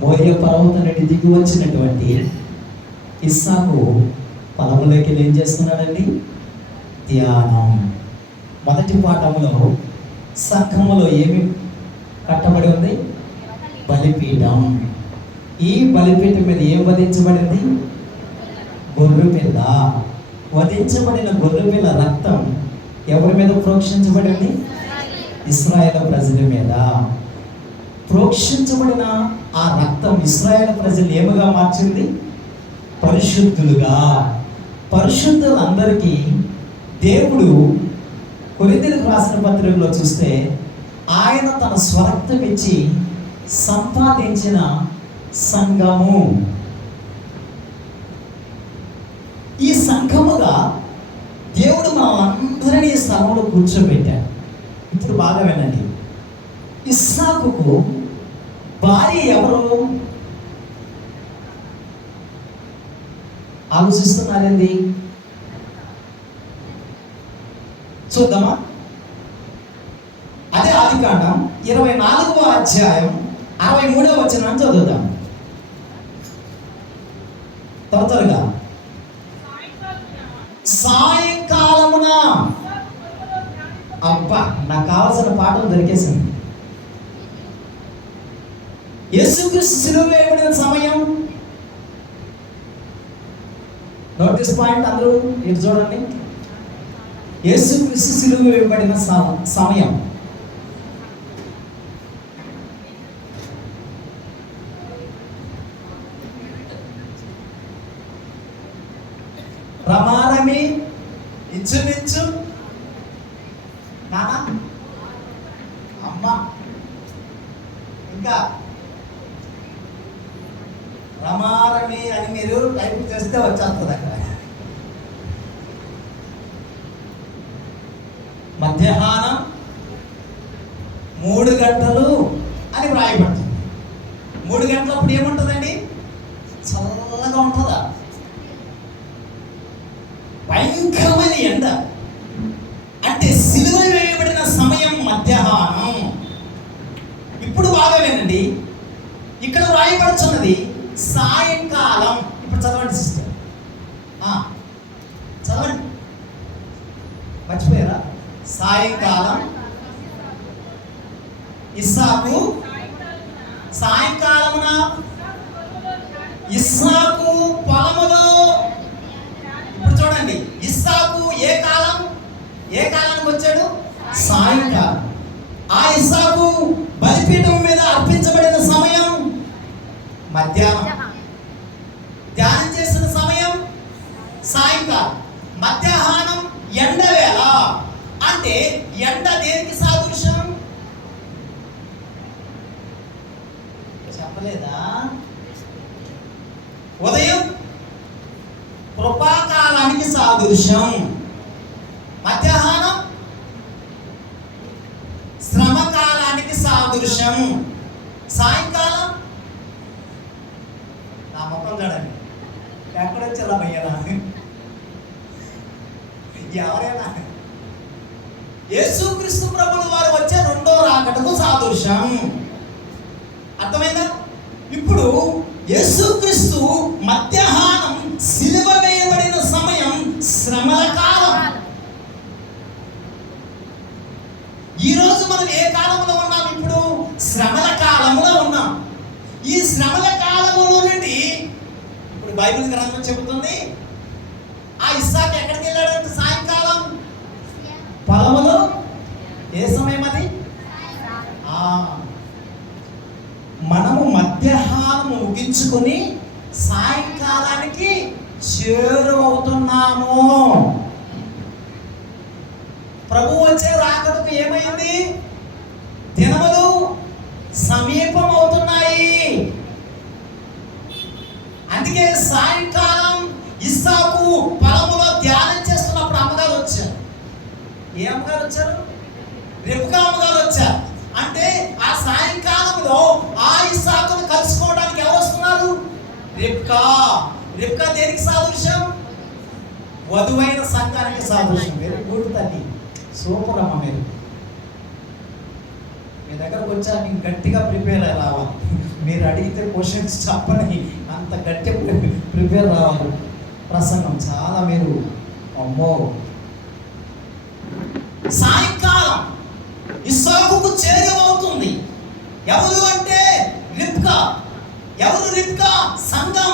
మోరియా పర్వతం నుండి దిగి వచ్చినటువంటి ఇస్సాకు పొలంలోకి ఏం చేస్తున్నాడండి? ధ్యానం. మొదటి పాఠంలో సంఘములో ఏమి కట్టబడి ఉంది? బలిపీఠం. ఈ బలిపీఠం మీద ఏం వధించబడింది? గొర్రెపిల్ల. వధించబడిన గొర్రెపిల్ల రక్తం ఎవరి మీద ప్రోక్షించబడింది? ఇశ్రాయేలు ప్రజల మీద. ప్రోక్షించబడిన ఆ రక్తం ఇశ్రాయేలు ప్రజలు ఏమిగా మార్చింది? పరిశుద్ధులుగా. పరిశుద్ధులందరికీ దేవుడు కొరింథీయులకు రాసిన పత్రికలో చూస్తే ఆయన తన స్వరక్తం ఇచ్చి సంపాదించిన సంఘము. ఈ సంఘముగా దేవుడు మా అందరినీ స్థలంలో కూర్చోబెట్టాడు. ఇప్పుడు బాగా వినండి, ఇస్సాకుకు భార్య ఎవరు? ఆలోచిస్తున్నారండి. చూద్దామా? అదే ఆదికాండం 24వ అధ్యాయం 63వ వచనాన్ని చదువుదాం త్వరగా. సాయంకాలమున, అబ్బా నాకు కావాల్సిన పాఠం దొరికేసింది. యేసుక్రీస్తు సిలువ వేయబడిన సమయం. నోటీస్ పాయింట్ అందరూ ఇటు చూడండి. యేసుక్రీస్తు సిలువ వేయబడిన సమయం. ప్రమాణమే ఇంచుమించు నానా అమ్మ ఇంకా ప్రమాణమే అని మీరు టైప్ చేస్తే వచ్చేస్తుంది అక్కడ. మధ్యాహ్నం 3 గంటలు అని వ్రాయబడుతుంది. 3 గంటలప్పుడు ఏముంటుందండి? చల్లగా ఉంటుందా? భయంకరమైన ఎండ. అంటే సిలువ వేయబడిన సమయం మధ్యాహ్నం. ఇప్పుడు బాగా వినండి, ఇక్కడ వ్రాయబడుతున్నది సాయంకాలం. ఇప్పుడు చదవండి సిస్టర్, చదవండి. మర్చిపోయారా? సాయంకాలం ఇస్సాకు, సాయంకాలమున ఇస్సాకు పొలములో. ఇప్పుడు చూడండి, ఇస్సాకు ఏ కాలానికి వచ్చాడు? సాయంకాలం. ఆ ఇస్సాకు బలిపీఠం మీద అర్పించబడిన సమయం మధ్యాహ్నం. ధ్యానం చేసిన సమయం సాయంకాలం. మధ్యాహ్నం ఎండ వేళ. అంటే ఎండ దేనికి సాదృశ్యం? చెప్పలేదా? ఉదయం కృపాకాలానికి సాదృశ్యం, మధ్యాహ్నం శ్రమకాలానికి సాదృశ్యం, సాయంకాలం నా ముఖం చూడండి. ఎక్కడొచ్చారా భయ్యనా? ఎవరైనా యేసుక్రీస్తు ప్రభువు వారు వచ్చే 2వ రాకడకు సాదృశ్యం. అర్థమైందా? ఇప్పుడు యేసుక్రీస్తు మధ్యాహ్నం సిలువ వేయబడిన సమయం శ్రమల కాలం. ఈరోజు మనం ఏ కాలంలో ఉన్నాం? ఇప్పుడు శ్రమల కాలంలో ఉన్నాం. ఈ శ్రమల కాలంలో నుండి ఇప్పుడు బైబిల్ గ్రంథం చెబుతుంది, ఆ ఇస్సాకు ఎక్కడికి వెళ్ళాడంటే సాయంకాలం పొలములో. ఏ సమయం అది? మనము మధ్యాహ్నం ముగించుకొని సాయంకాలానికి చేరువవుతున్నాము. ప్రభు వచ్చే రాకడకు ఏమైంది? దినములు సమీపం అవుతున్నాయి. అందుకే సాయంకాలం ఇస్సాకు పొలములో ధ్యానం చేస్తున్నప్పుడు అమ్మగారు వచ్చారు. ఏ అమ్మగారు వచ్చారు? రెబ్కా అమ్మగారు వచ్చారు. అంటే ఆ సాయంకాలంలో ఆ ఇస్సాకును కలుసుకోవడానికి ఎవరు వస్తున్నారు? రెబ్కా. రెబ్కా దేనికి సాదృశ్యం? వధువైన సంఘానికి సాదృశ్యం. వెరీ గుడ్ తల్లి, సూపర్ అమ్మ. మీరు మీ దగ్గరకు వచ్చా మీకు గట్టిగా ప్రిపేర్ రావాలి. మీరు అడిగితే క్వశ్చన్స్ చెప్పని అంత గట్టిగా ప్రిపేర్ రావాలి. ప్రసంగం చాలా మీరు అమ్మో. సాయంకాలం ఇస్సాకుకు చేరువవుతుంది. ఎవరు అంటే రిబ్కా. ఎవరు రిబ్కా? సంఘం.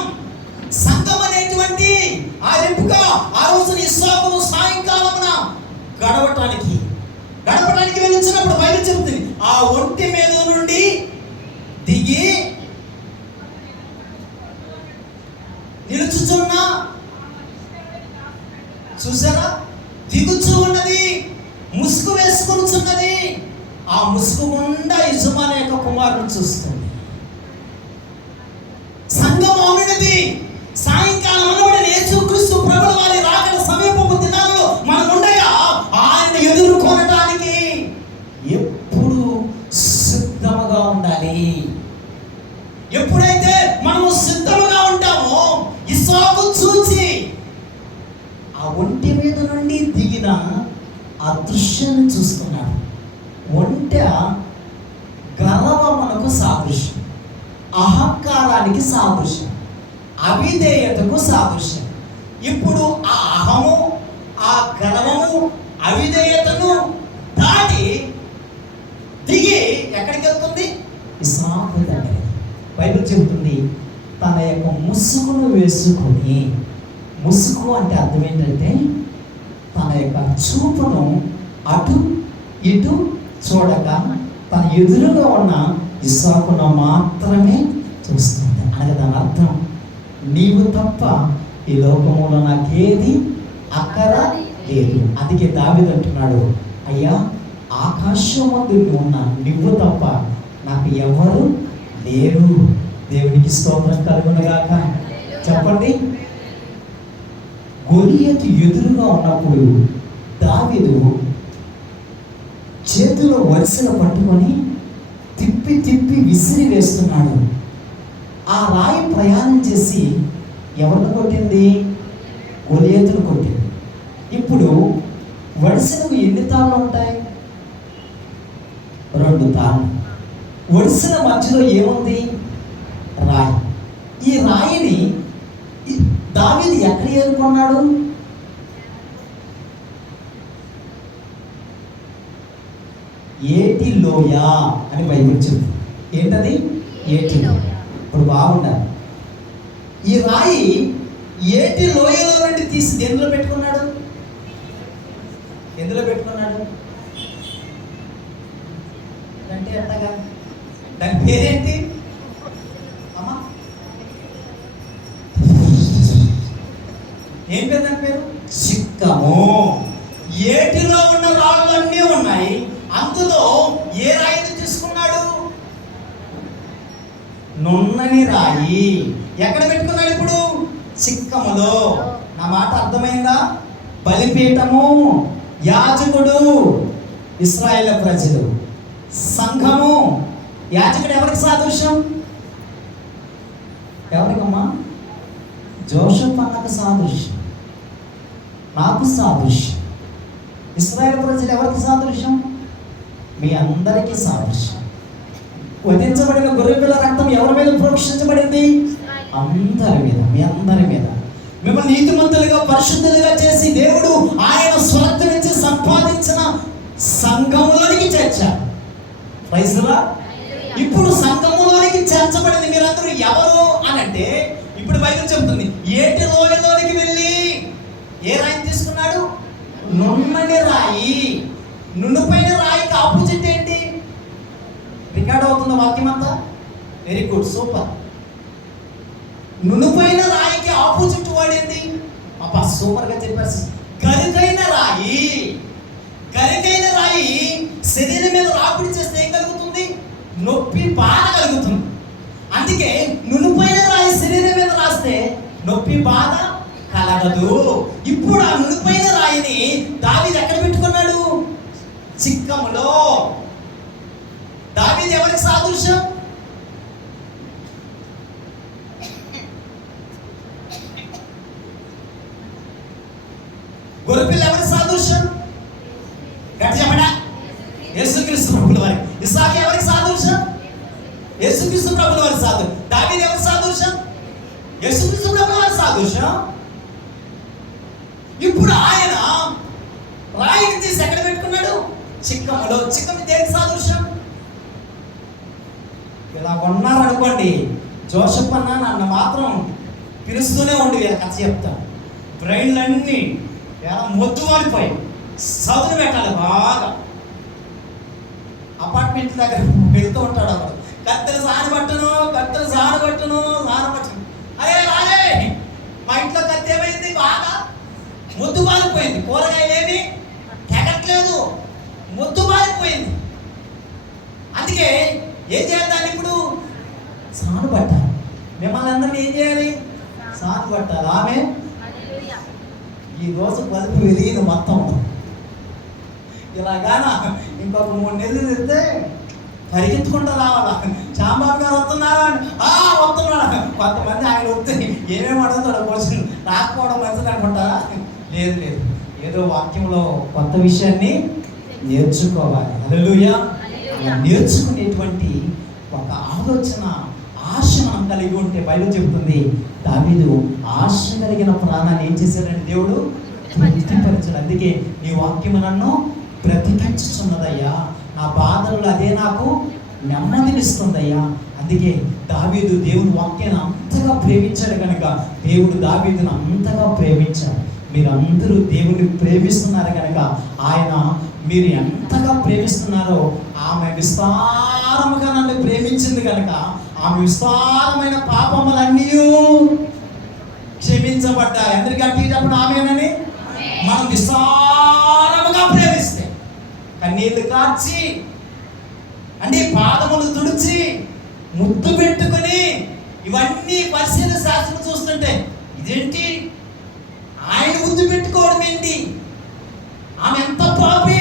సంఘం అనేటువంటి ఆ రిబ్కా ఆ రోజున ఇస్సాకును సాయంకాలమున గడపడానికి వెళ్ళినప్పుడు బైబిల్ చెబుతుంది, ఆ ఒంటి మీద నుండి దిగి నిలుచుచున్నా. చూసారా? దిగుచూ ఉన్నది, ముసుగు వేసుకొనుచున్నది. ఆ ముసుగు గుండా యజమాని యొక్క కుమారుని చూస్తుంది. సంఘం అవునది. సాయంకాలం అనబడిన యేసుక్రీస్తు ప్రభువు వారి రాకడ సమీపపు దినాలలో మనం ఉండగా ఆయన ఎదుర్కొనడానికి ఎప్పుడు సిద్ధముగా ఉండాలి. ఎప్పుడైతే మనము సిద్ధముగా ఉంటామో ఇస్సాకు చూచి ఆ ఒంటి మీద నుండి దిగిన ఆ దృశ్యాన్ని చూస్తున్నాడు. ఒంటె గర్వమునకు సాదృశ్యం, అహంకారానికి సాదృశ్యం, అవిధేయతకు సాదృశ్యం. ఇప్పుడు ఆ అహము, ఆ గర్వము, అవిధేయతను దాటి దిగి ఎక్కడికి వెళ్తుంది? ఇస్సాకు దగ్గర. బైబిల్ చెబుతుంది తన యొక్క ముసుగును వేసుకొని, ముసుగు అంటే అర్థం ఏంటంటే తన యొక్క చూపును అటు ఇటు చూడక తన ఎదురుగా ఉన్న ఇస్సాకును మాత్రమే చూస్తుంది. అనగా దాని అర్థం, నీవు తప్ప ఈ లోకములో నాకేది అక్కర లేదు. అందుకే దావీదు అంటున్నాడు, అయ్యా ఆకాశమందు ఉన్న నువ్వు తప్ప నాకు ఎవరు లేరు. దేవునికి స్తోత్రం కలుగునుగాక. చెప్పండి. గొలియతు ఎదురుగా ఉన్నప్పుడు దావీదు చేతిలో వరుసలు పట్టుకొని తిప్పి తిప్పి విసిరి వేస్తున్నాడు. ఆ రాయి ప్రయాణం చేసి ఎవరిని కొట్టింది? గొలియతును కొట్టింది. ఇప్పుడు వడిసెలకు ఎన్ని తాళ్ళు ఉంటాయి? 2 తాళ్ళు. వడిసెల మధ్యలో ఏముంది? రాయి. ఈ రాయిని దావీదు ఎక్కడ ఏరుకున్నాడు? ఏటి లోయ అని బైబిల్ చెప్తుంది. ఏంటది? ఏటి లోయ. ఇప్పుడు బాగుండాలి. ఈ రాయి ఏటి లోయలో నుండి తీసి ఎందులో పెట్టుకున్నాడు? ఎందులో పెట్టుకున్నాడు అంటే ఎంతగా? దాని పేరేంటి అమ్మా? ఏం పేరు దాని పేరు? సిక్కము. ఏటిలో ఉన్న రాళ్ళు అన్నీ ఉన్నాయి. అందులో ఏ రాయిని తీసుకున్నాడు? నున్నని రాయి. ఎక్కడ పెట్టుకున్నాడు ఇప్పుడు? సిక్కములో. నా మాట అర్థమైందా? బలిపీఠము, యాజకుడు ఇశ్రాయేలు ప్రజలు, సంఘము. యాజకుడు ఎవరికి సాదృశ్యం? ఎవరికమ్మా? జోసెఫ్ అన్నకు సాదృశ్యం, నాకు సాదృశ్యం. ఇశ్రాయేలు ప్రజలు ఎవరికి సాదృశ్యం? మీ అందరికీ సాదృశ్యం. వధించబడిన గొర్రెపిల్ల రక్తం ఎవరి మీద ప్రోక్షించబడింది? అందరి మీద, మీ అందరి మీద. మిమ్మల్ని నీతిమంతులుగా పరిశుద్ధులుగా చేసి దేవుడు ఆయన స్వార్థం నుంచి సంపాదించిన సంఘములోనికి చేర్చారు. Praise the Lord. ఇప్పుడు సంఘములోనికి చేర్చబడింది మీరందరూ ఎవరు అని అంటే, ఇప్పుడు బైబిల్ చెబుతుంది ఏటి లోయలోనికి వెళ్ళి ఏ రాయిని తీసుకున్నాడు? నున్నని రాయి. నునుపైన రాయికి ఆపోజిట్ ఏంటి? రికార్డ్ అవుతున్న వాక్యం అంతా? Very good, super. నునుపైన రాయికి ఆపోజిట్ వాడేంటి? అబ్బా సూపర్గా చెప్పారు. గరికైన రాయి. గరికైన రాయి శరీరం మీద రాపిడి చేస్తే ఏం కలుగుతుంది? నొప్పి, బాధ కలుగుతుంది. అందుకే నునుపైన రాయి శరీరం మీద రాస్తే నొప్పి, బాధ కలగదు. ఇప్పుడు ఆ నునుపైన రాయిని దావీదు ఎక్కడ పెట్టుకున్నాడు? చిక్కములో. దావీదు ఎవరికి సాదృశ్యం? గొర్రెపిల్ల ఎవరికి సాదృశ్యం? గట్టి చెప్పడా? యేసుక్రీస్తు ప్రభుల వారి. ఇస్సాకు ఎవరికి సాదృశ్యం? యేసుక్రీస్తు ప్రభుల వారి సాదృశ్యం. దావీదు ఎవరికి సాదృశ్యం? యేసుక్రీస్తు ప్రభుల వారి సాదృశ్యం. ఇప్పుడు ఆయన రాయిని తీసి ఎక్కడ పెట్టుకున్నాడు? చిక్కములో. చిక్కము దేనికి సాదృశ్యం? ఇలా ఉన్నారనుకోండి, జోసెఫ్ అన్న నన్ను మాత్రం పిలుస్తూనే ఉండి వీళ్ళ కథ చెప్తాను. బ్రెయిన్లన్నీ ఎలా మొద్దు మారిపోయి చదువు పెట్టాలి బాగా. అపార్ట్మెంట్ దగ్గర వెళ్తూ ఉంటాడు అప్పుడు. కత్తెలు సానబట్టను, కత్తెలు సానబట్టను, సానబట్టను. అరే రాలే, మా ఇంట్లో కత్తి ఏమైంది? బాగా మొద్దు మారిపోయింది. కూరగాయలు ఏమి తెగట్లేదు, మొద్దు మారిపోయింది. అందుకే ఏం చేయాలి? ఇప్పుడు సాను పట్టాలి. మిమ్మల్ని అందరినీ ఏం చేయాలి? సాను పట్టాలి. ఆమె ఈ రోజు బల్బు వెలిగింది మొత్తం. ఇలాగాన ఇంకొక 3 నెలలు తెస్తే పరిగెత్తుకుంటూ రావాలా. చాంబాబు గారు వస్తున్నారా? వస్తున్నాడు. కొంతమంది ఆయన వస్తే ఏమేమి అడుగుతాడు క్వశ్చన్. రాకపోవడం మంచిది అనుకుంటారా? లేదు లేదు, ఏదో వాక్యంలో కొత్త విషయాన్ని నేర్చుకోవాలి. హల్లెలూయా. నేర్చుకునేటువంటి ఒక ఆలోచన, ఆశ మనం కలిగి ఉంటే బైబిల్ చెబుతుంది, దావీదు ఆశ కలిగిన ప్రాణాన్ని ఏం చేశాడంటే దేవుడు తృప్తిపరిచాడు. అందుకే నీ వాక్యము నన్ను బ్రతికించుచున్నదయ్యా, నా బాధలు అదే నాకు నెమ్మదినిస్తుందయ్యా. అందుకే దావీదు దేవుని వాక్యాన్ని అంతగా ప్రేమించాడు కనుక దేవుడు దావీదును అంతగా ప్రేమించాడు. మీరందరూ దేవుని ప్రేమిస్తున్నారు కనుక ఆయన, మీరు ఎంతగా ప్రేమిస్తున్నారో ఆమె విస్తారముగా నన్ను ప్రేమించింది కనుక ఆమె విస్తారమైన పాపములన్నీ క్షమించబడ్డాయి. అందరికీ అట్టినప్పుడు ఆమెనని మనం విస్తారముగా ప్రేమిస్తే కన్నీళ్లు కార్చి అంటే పాదములు తుడిచి ముద్దు పెట్టుకుని ఇవన్నీ పరిశీలన శాస్త్రం చూస్తుంటే ఇదేంటి, ఆయన ముద్దు పెట్టుకోవడం ఏంటి, ఆమె ఎంత పాపి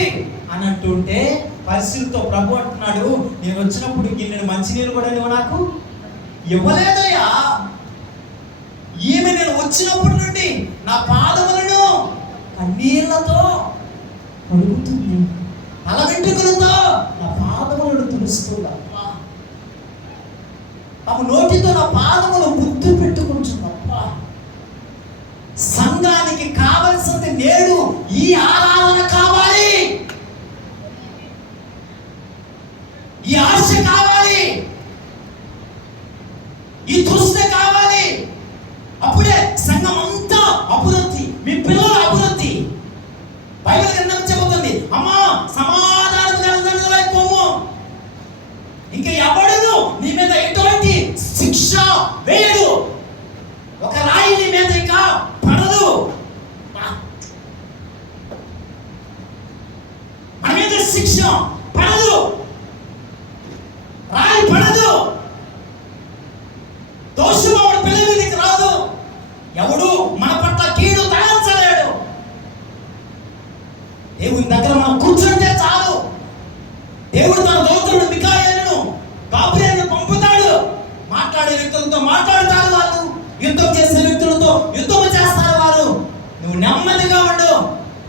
అని అంటుంటే పరిస్థితులతో ప్రభు అంటున్నాడు, నేను వచ్చినప్పుడు గిన్నెడు మంచినీళ్ళు కూడా నువ్వు నాకు ఇవ్వలేదయ్యా. ఈమె నేను వచ్చినప్పటి నుండి నా పాదములను కన్నీళ్లతో కడుగుతుంది, తల వెంట్రుకలతో నా పాదములను తుడుస్తుందా, తమ నోటితో నా పాదములు ముద్దు పెట్టుకుంటుందప్పా. సంఘానికి కావలసింది నేడు ఈ ఆరాధన కావాలి, ఈ ఆశ కావాలి, ఈ తృష్ణ కావాలి. అప్పుడే సంఘం అంతా అభివృద్ధి, మీ పిల్లల అభివృద్ధి. బైబిల్ గ్రంథం చెబుతుంది, అమ్మా సమాధానం కలిగిపోము, ఇంకా ఎవడును నీ మీద ఎటువంటి శిక్ష వేయడు, ఒక రాయి నీ మీద ఇంకా పడదు, మన మీద శిక్ష పడదు, రాయి పడదు, దోషం వాడు పిల్లల మీదకి రాదు, ఎవడు మన పట్ల కీడు తలంచలేడు. దేవుని దగ్గర మనం కూర్చుంటే చాలు, దేవుడు తన దూతలను మిఖాయేలును గాబ్రియేలును పంపుతాడు, మాట్లాడే వ్యక్తులతో మాట్లాడతారు, వాళ్ళు యుద్ధం చేసే వ్యక్తులతో యుద్ధం చేస్తారు వారు. నువ్వు నెమ్మదిగా ఉండు.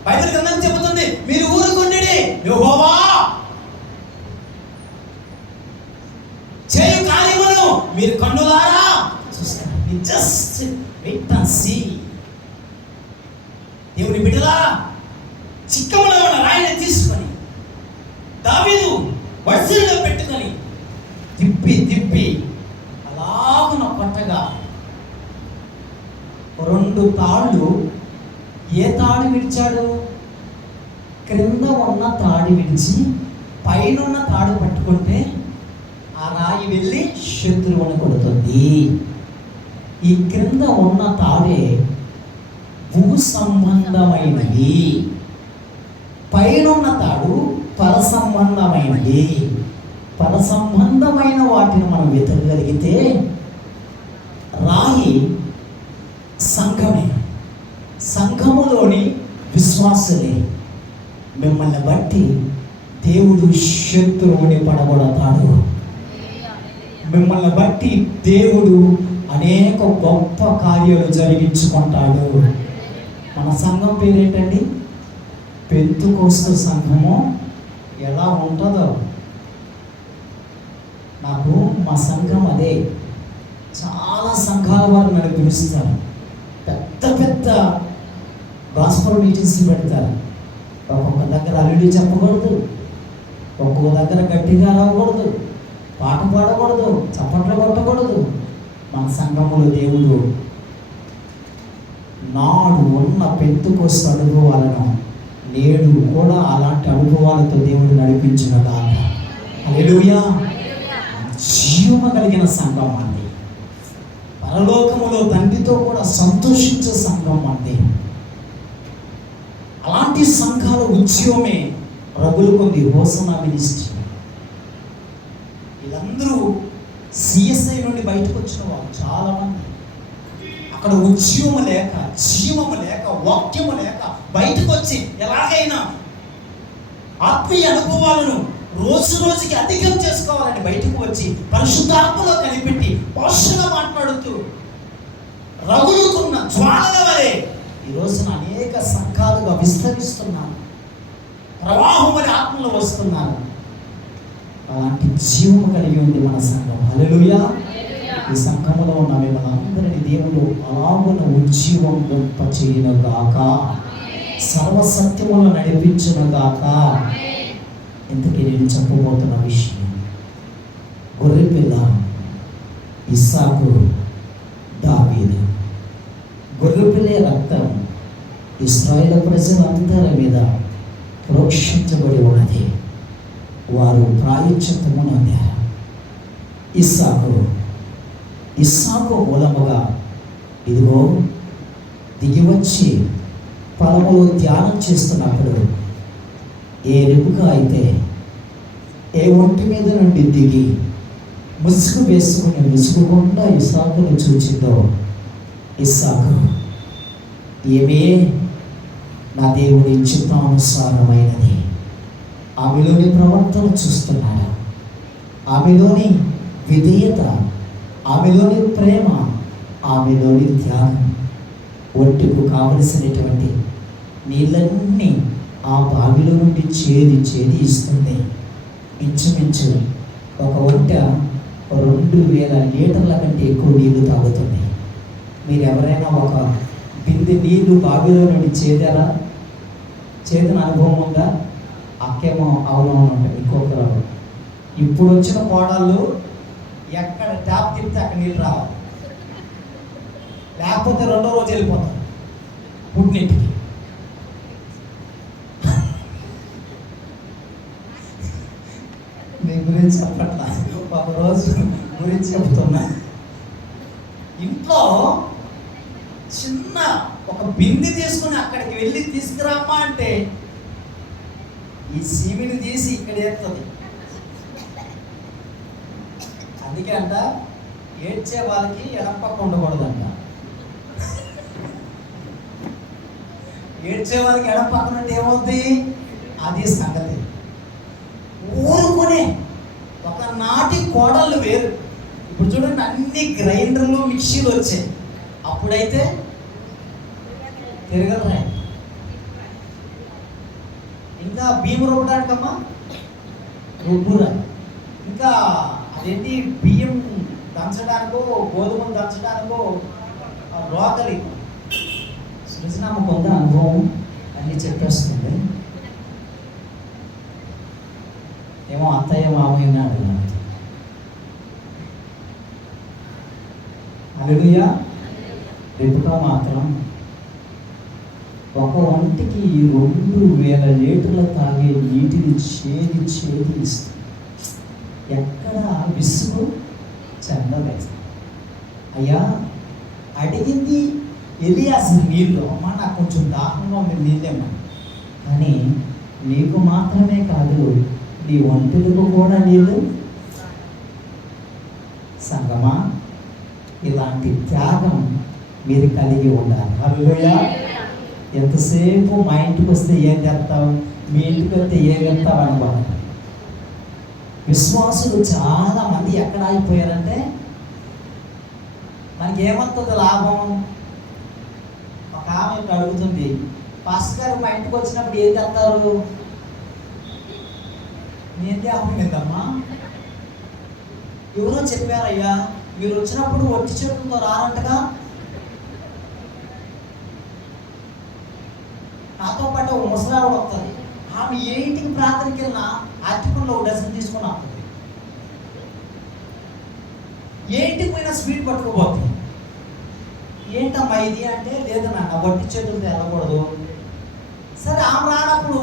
బైబిల్ గ్రంథం చెబుతుంది, మీరు ఊరుకుండి, యెహోవా చేయు కార్యములను మీరు కన్నులారా చూస్తారు. Just wait and see. దేవుని బిడ్డలా, చిక్కములో ఉన్న రాయిని తీసుకొని దావీదు వడిసెల్లో పెట్టుకొని తిప్పి తిప్పి అలాగున కొట్టగా 2 తాళ్ళు, ఏ తాడు విడిచాడు, క్రింద ఉన్న తాడు విడిచి పైనున్న తాడు పట్టుకుంటే ఆ రాయి వెళ్ళి శత్రువుని కొడుతుంది. ఈ క్రింద ఉన్న తాడే భూ సంబంధమైనది, పైనున్న తాడు పర సంబంధమైనది. పర సంబంధమైన వాటిని మనం వెతకగలిగితే రాయి సంఘమే, సంఘములోని విశ్వాసులే. మిమ్మల్ని బట్టి దేవుడు శత్రువుని పడగొడతాడు. మిమ్మల్ని బట్టి దేవుడు అనేక గొప్ప కార్యాలు జరిగించుకుంటాడు. మన సంఘం పేరేంటండి? పెంతుకోస్తు సంఘము. ఎలా ఉంటుందో నాకు మా సంఘం అదే. చాలా సంఘాల వారు నన్ను పిలుస్తారు, పెద్ద పెద్ద గాస్పల్ మీటింగ్స్ పెడతారు. ఒక్కొక్క దగ్గర అల్లుడి చెప్పకూడదు, ఒక్కొక్క దగ్గర గట్టిగా రాకూడదు, పాట పాడకూడదు, చప్పట్లు కొట్టకూడదు. మన సంఘములో దేవుడు నాడు ఉన్న పెంతుకోస్తు అనుభవాలను నేడు కూడా అలాంటి అనుభవాలతో దేవుడు నడిపించిన దాకా. హల్లెలూయా. జీవము కలిగిన సంఘం అండి, పరలోకములో తండ్రితో కూడా సంతోషించే సంఘం అండి. అలాంటి సంఘాల ఉద్యమమే రగులుకుంది హోసన్నా మినిస్ట్రీ. వీళ్ళందరూ సిఎస్ఐ నుండి బయటకు వచ్చిన వారు చాలా మంది. అక్కడ ఉద్యమము లేక, జీవము లేక, వాక్యము లేక బయటకు వచ్చి ఎలాగైనా ఆత్మీయ అనుభవాలను రోజు రోజుకి అధికం చేసుకోవాలని బయటకు వచ్చి పరిశుద్ధాత్మలో కనిపెట్టి భాషగా మాట్లాడుతూ రగులుతున్న జ్వాలల వలె ఈ రోజున అనేక సంఘాలుగా విస్తరి వస్తున్నారు, ప్రవాహం వలె ఆత్మలు వస్తున్నారు. అలాంటి జీవము కలిగి ఉంది మన సంఘం. హల్లెలూయా. ఈ సంఘములో ఉన్న మిమ్మల్ని అందరినీ దేవుడు అలాగున ఉజ్జీవంత చేయనుగాక, సర్వసత్యమును నడిపించునుగాక. ఇంతకీ నేను చెప్పబోతున్న విషయం, గొర్రెపిల్ల ఇస్సాకు, దావీదు. గొర్రెపిల్లే రక్తం ఇశ్రాయేలు ప్రజలందరి మీద ప్రోక్షించబడి ఉన్నది. వారు ప్రాయశ్చిత్తము నొందారు. ఇస్సాకు మూలముగా ఇదిగో దిగివచ్చి పొలములో ధ్యానం చేస్తున్నప్పుడు ఏ రెపుగా అయితే ఏ ఒంటి మీద నుండి దిగి ముసుగు వేసుకుని ముసుగుకుండా ఇస్సాకును చూచిందో, ఇస్సాకు ఏమే నా దేవుని చిత్తానుసారమైనది, ఆమెలోని ప్రవర్తన చూస్తున్నాడు, ఆమెలోని విధేయత, ఆమెలోని ప్రేమ, ఆమెలోని త్యాగం, ఒంటికు కావలసినటువంటి నీళ్ళన్నీ ఆ బావిలో నుండి చేది ఇస్తుంది. ఇంచుమించు ఒక ఒంట 2000 లీటర్ల కంటే ఎక్కువ నీళ్లు తాగుతుంది. మీరు ఎవరైనా ఒక బిందె నీళ్లు బావిలో నుండి చేదిన అనుభవం ఉందా? అక్కేమో అవునవును ఉంటుంది. ఇంకొకరు ఇప్పుడు వచ్చిన కోడళ్ళు ఎక్కడ ట్యాప్ తిప్పితే అక్కడ నీళ్ళు రావాలి, లేకపోతే 2వ రోజు వెళ్ళిపోతారు పుట్టినింటికి. మీ గురించి చెప్పట్లా, ఒక రోజు గురించి చెప్తున్నా. ఇంట్లో చిన్న ఒక బిందె తీసుకుని అక్కడికి వెళ్ళి తీసుకురామ్మా అంటే ఈ సీమిని తీసి ఇక్కడ ఏరుతుంది. అందుకే అంట ఏడ్చే వాళ్ళకి ఎడపక్క ఉండకూడదంట. ఏడ్చే వాళ్ళకి ఎడపక్కన అంటే ఏమవుద్ది? అది సంగతి. ఊరుకునే ఒకనాటి కోడళ్ళు వేరు. ఇప్పుడు చూడండి, అన్ని గ్రైండర్లు మిక్సీలు వచ్చాయి. అప్పుడైతే తిరగలరా. ఇంకా బియ్యం రుబ్బడానికమ్మా రుబ్బురా, ఇంకా అదేంటి బియ్యం దంచడానికో గోధుమలు దంచడానికో రోకలి. సృజనామ కొంత అనుభవం అన్నీ చెప్పేస్తుంది. ఏమో అత్తయ్య మామయ్య అడిగాను. హల్లెలూయా. రెపుకా మాత్రం ఒక వంటికి 2000 లీటర్లు తాగే నీటిని చేది ఇస్తుంది. ఎక్కడ విసుగు చెందలేదు. అయ్యా అడిగింది ఎలియాసు నీళ్ళు, అమ్మ నాకు కొంచెం దాహంగా ఉంది నీళ్ళేమ్మా, కానీ నీకు మాత్రమే కాదు నీ ఒంటులకు కూడా నీళ్ళు. సంగమా, ఇలాంటి త్యాగం మీరు కలిగి ఉండాలి. హల్లెలూయా. ఎంతసేపు మా ఇంటికి వస్తే ఏం చేస్తావు, మీ ఇంటికి వస్తే ఏం చేస్తావు అనమాట. విశ్వాసులు చాలా మంది ఎక్కడ ఆగిపోయారంటే, మనకి ఏమవుతుంది లాభం? ఒక ఆమె అడుగుతుంది, పాస్టర్ గారు మా ఇంటికి వచ్చినప్పుడు ఏం చేస్తారు? నేను త్యాగం లేదమ్మా, ఎవరో చెప్పారయ్యా మీరు వచ్చినప్పుడు ఒట్టి చేతులతో రారంటగా. నాతో పాటు ఒక ముసలావిడ వస్తుంది, ఆమె ఏ ఇంటికి ప్రార్థనకి వెళ్ళినా అరటిపండ్లో 1 డజన్ తీసుకుని వస్తుంది. ఏ ఇంటికి పోయినా స్వీట్ పట్టుకుపోతుంది. ఏంటమ్మా ఇది అంటే, లేదు నాన్న వట్టి చేతులతో వెళ్ళకూడదు. సరే, ఆమె రానప్పుడు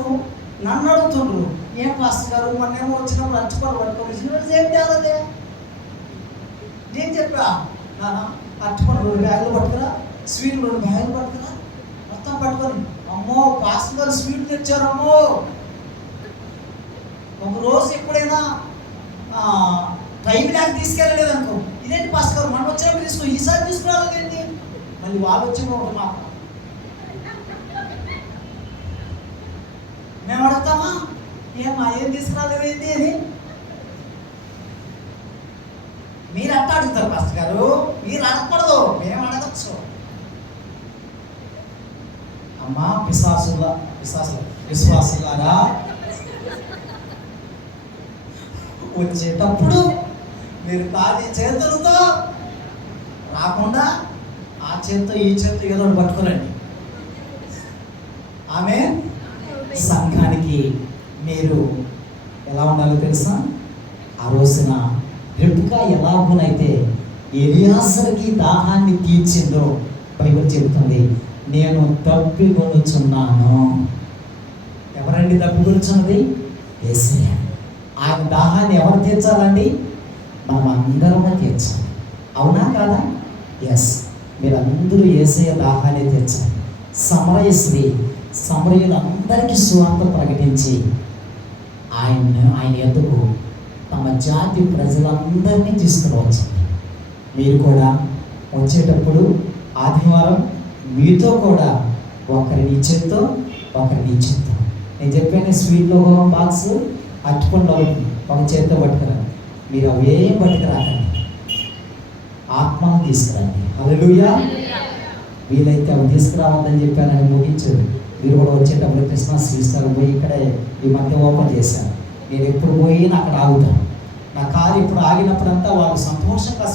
నన్ను అడుగుతుండ్రు, ఏం పాస్టర్ గారు మొన్నేమో వచ్చినప్పుడు అరటిపండ్లు పట్టుకోవాలి, ఏం తేలదే. నేను చెప్పా, నాన్న అరటిపండ్లు 2 బ్యాగులు పట్టుకురా, స్వీట్ 2 బ్యాగులు పట్టుకురా, మొత్తం పట్టుకొని. అమ్మో పాస్టర్ గారు స్వీట్ తెచ్చారమ్మో. ఒక రోజు ఎప్పుడైనా టైం నాకు తీసుకెళ్ళలేదు అనుకో, ఇదేంటి పాస్టర్ గారు మనం వచ్చినప్పుడు తీసుకో, ఈసారి తీసుకురాలేదేంటి? మళ్ళీ వాళ్ళు వచ్చిన ఒక మాట మేము అడుగుతామా, ఏమా ఏం తీసుకురాలేదేంటి అని. మీరు అట్ట అడుగుతారు పాస్టర్ గారు, మీరు అడగకూడదు, మేము అడగచ్చు. అమ్మా విశ్వాసులారా వచ్చేటప్పుడు మీరు ఖాళీ చేతులతో రాకుండా ఆ చేత్తో ఈ చేత్తో ఏదో ఒకటి పట్టుకోరండి. ఆమె సంఘానికి మీరు ఎలా ఉండాలో తెలుసా? ఆ రోజున రెబెకా ఎలాగునైతే ఎలియాజరుకి దాహాన్ని తీర్చిందో బైబిల్ చెబుతుంది, నేను తప్పికొనుచున్నాను. ఎవరండి తప్పికొనుచున్నది? యేసయ్య. ఆయన దాహాన్ని ఎవరు తీర్చాలండి? మనం అందరమే తీర్చాలి. అవునా కాదా? ఎస్, మీరందరూ యేసయ్య దాహాన్ని తీర్చాలి. సమరయ స్త్రీ సమరయులందరికీ సువార్త ప్రకటించి ఆయన ఎదుగు తమ జాతి ప్రజలందరినీ తీసుకురావచ్చు. మీరు కూడా వచ్చేటప్పుడు ఆదివారం మీతో కూడా ఒకరిని చేత్తో ఒకరిని చేత్తో, నేను చెప్పాను స్వీట్లో బాక్స్ అట్టుకుండా ఒక చేత్తో పట్టుకురా. మీరు అవేం పట్టుకురాకండి, ఆత్మను తీసుకురండి. హల్లెలూయా. వీలైతే అవి తీసుకురావద్దని చెప్పానని ముగించారు. మీరు కూడా వచ్చేటప్పుడు కృష్ణా శ్రీస్థలం పోయి ఇక్కడే ఈ మధ్య ఓపెన్ చేశాను. నేను ఎప్పుడు పోయినా అక్కడ ఆగుతాను. నా కారు ఇప్పుడు ఆగినప్పుడంతా వాళ్ళు సంతోషంగా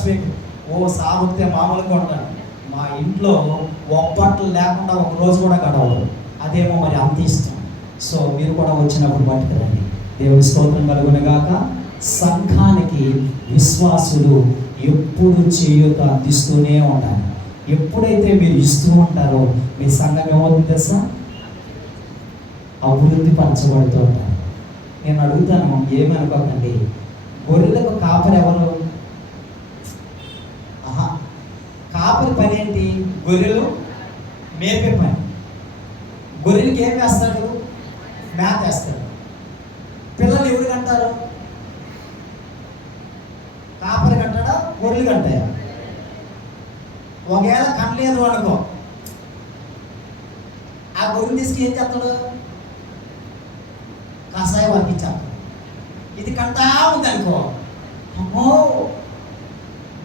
సాగుతే మామూలుగా ఉంటాను. మా ఇంట్లో ఒప్పట్లు లేకుండా ఒక రోజు కూడా గడవదు. అదేమో మరి అంత ఇష్టం. సో మీరు కూడా వచ్చినప్పుడు పట్టుకురండి. దేవుని స్తోత్రం కలుగునుగాక. సంఘానికి విశ్వాసులు ఎప్పుడు చేయూత అందిస్తూనే ఉండాలి. ఎప్పుడైతే మీరు ఇస్తూ ఉంటారో మీ సంఘం ఏమవుతుంది తెలుసా? అభివృద్ధి పరచబడుతూ ఉంటారు. నేను అడుగుతాను, ఏమనుకోకండి, గొర్రెలకు కాపరి ఎవరు? కాపరి పని ఏంటి? గొర్రెలు మేపే పని. గొర్రెలకి ఏం వేస్తాడు? మేత వేస్తాడు. పిల్లలు ఎవరు కంటారు? కాపరి కంటాడా? గొర్రెలు కంటాయా? ఒకవేళ కనలేదు అనుకో, ఆ గొర్రెలు తీసుకుని ఏం చేస్తాడు? కషాయం వర్కించాడు. ఇది కంటా ఉంది అనుకో, అమ్మో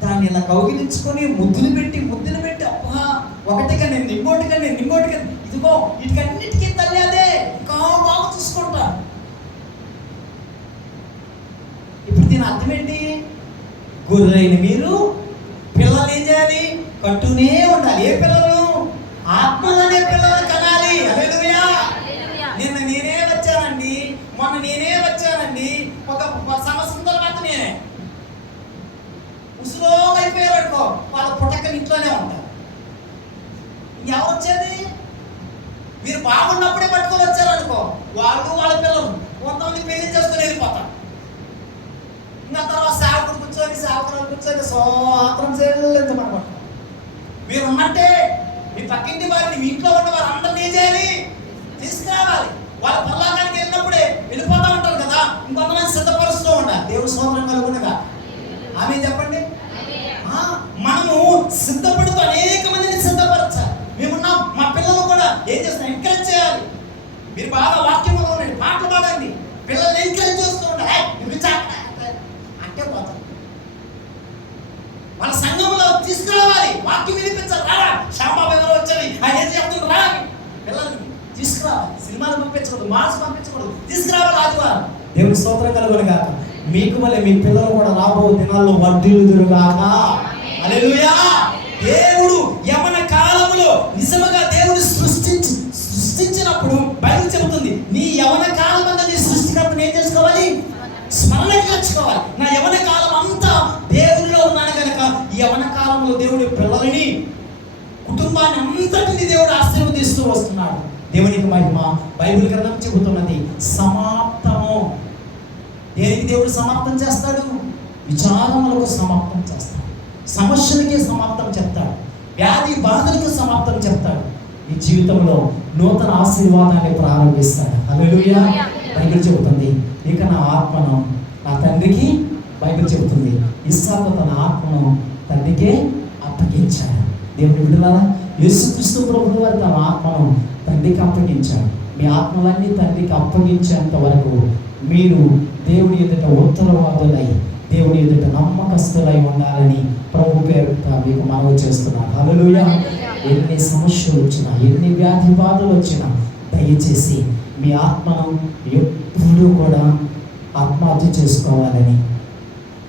దాన్ని ఇలా కౌగిలించుకొని ముద్దులు పెట్టి అబ్బా ఒకటిగా నేను ఇంకోటిగా ఇదిగో వీటికన్నిటికీ తల్లి అదే ఇంకా బాగా చూసుకుంటా. ఇప్పుడు దీని అర్థం ఏంటి? గొర్రెలైన మీరు పిల్లలు ఏం చేయాలి? కట్టునే ఉండాలి. ఏ పిల్లలు? ఆత్మలనే పిల్లలు కనాలి. హల్లెలూయా. నేనే వచ్చానండి, మొన్న నేనే వచ్చానండి, ఒక సంవత్సరం తర్వాత నేనే ఉసులోగా అయిపోయారు అనుకో, వాళ్ళ పుట్టక్కని ఇంట్లోనే ఉంటారు. ఎవరు వచ్చేది? మీరు బాగున్నప్పుడే పట్టుకొని వచ్చారు అనుకో, వాళ్ళు వాళ్ళ పిల్లలు కొంతమంది పెళ్లి చేసుకుని వెళ్ళిపోతారు. ఇంకా తర్వాత సేవకుడు కూర్చొని స్వాతంత్రం చేయలేదు అనమాట. మీరు ఉన్నట్టే మీ పక్కింటి వారిని, మీ ఇంట్లో ఉన్న వారు అందరినీ ఏం చేయాలి? తీసుకురావాలి. వాళ్ళ పల్లాకానికి వెళ్ళినప్పుడే వెళ్ళిపోతా ఉంటారు కదా, ఇంకొంతమంది సిద్ధపరుస్తూ ఉండాలి. దేవుడు స్తోత్రం కలుగునుగా. ఆమె చెప్పండి. మనము సిద్ధపడుతూ అనేక మందిని సిద్ధపరచాలి. మేమున్నాం, మా పిల్లలు కూడా ఏం చేస్తాం? ఎంకరేజ్ చేయాలి. మీరు బాగా వాక్యంలో ఉండండి, పాటలు పాడండి, పిల్లల్ని ఎంకరేజ్ చేస్తూ ఉండాలి. అంటే పోతాం. వాళ్ళ సంఘంలో తీసుకురావాలి, వాక్యం వినిపించాలి. రారా శ్యామబాబు ఎవరో వచ్చారు, ఆయన ఏం చెప్తున్నారు, రా పిల్లల్ని తీసుకురావాలి. సినిమాలు పంపించకూడదు, మార్క్స్ పంపించకూడదు, తీసుకురావాలి ఆదివారం. దేవుని స్తోత్రం కలుగునుగాక. మీకు మళ్ళీ మీ పిల్లలు కూడా రాబో దినాల్లో వర్ధిల్లుదురుగాక. హల్లెలూయా. దేవుడు యవన కాలములో నిజముగా దేవుడు సృష్టించినప్పుడు బైబిల్ చెబుతుంది, నీ యవన కాలం అంతా నీ సృష్టికర్తను ఏం చేసుకోవాలి? స్మరణకి తెచ్చుకోవాలి. నా యవన కాలం అంతా దేవునిలో ఉన్నాను కనుక ఈ యవన కాలంలో దేవుడి పిల్లలని, కుటుంబాన్ని అంతటిని దేవుడు ఆశీర్వదిస్తూ వస్తున్నాడు. దేవునికి మహిమ. బైబిల్ గ్రంథం చెబుతున్నది సమాప్తము. దేనికి దేవుడు సమాప్తం చేస్తాడు? విచారములకు సమాప్తం చేస్తాడు, సమస్యలకి సమాప్తం చెప్తాడు, వ్యాధి బాధలకు సమాప్తం చెప్తాడు. ఈ జీవితంలో నూతన ఆశీర్వాదాన్ని ప్రారంభిస్తాడు. హల్లెలూయా. బైబిల్ చెబుతుంది, ఇక నా ఆత్మను నా తండ్రికి, బైబిల్ చెబుతుంది, ఇస్సాకు తన ఆత్మను తండ్రికే అప్పగించాడు. దేవుని విడుదల యేసుక్రీస్తు ప్రభువు వారు తన ఆత్మను తండ్రికి అప్పగించాడు. మీ ఆత్మలన్నీ తండ్రికి అప్పగించేంత వరకు మీరు దేవుని ఎదుట ఉత్తరవాదులై, దేవుని ఎదుట నమ్మకస్తులై ఉండాలని ప్రభు పేరుట మీకు మనవి చేస్తున్నాను. హల్లెలూయా. ఎన్ని సమస్యలు వచ్చినా, ఎన్ని వ్యాధి బాధలు వచ్చినా దయచేసి మీ ఆత్మను ఎప్పుడూ కూడా ఆత్మహత్య చేసుకోవాలని,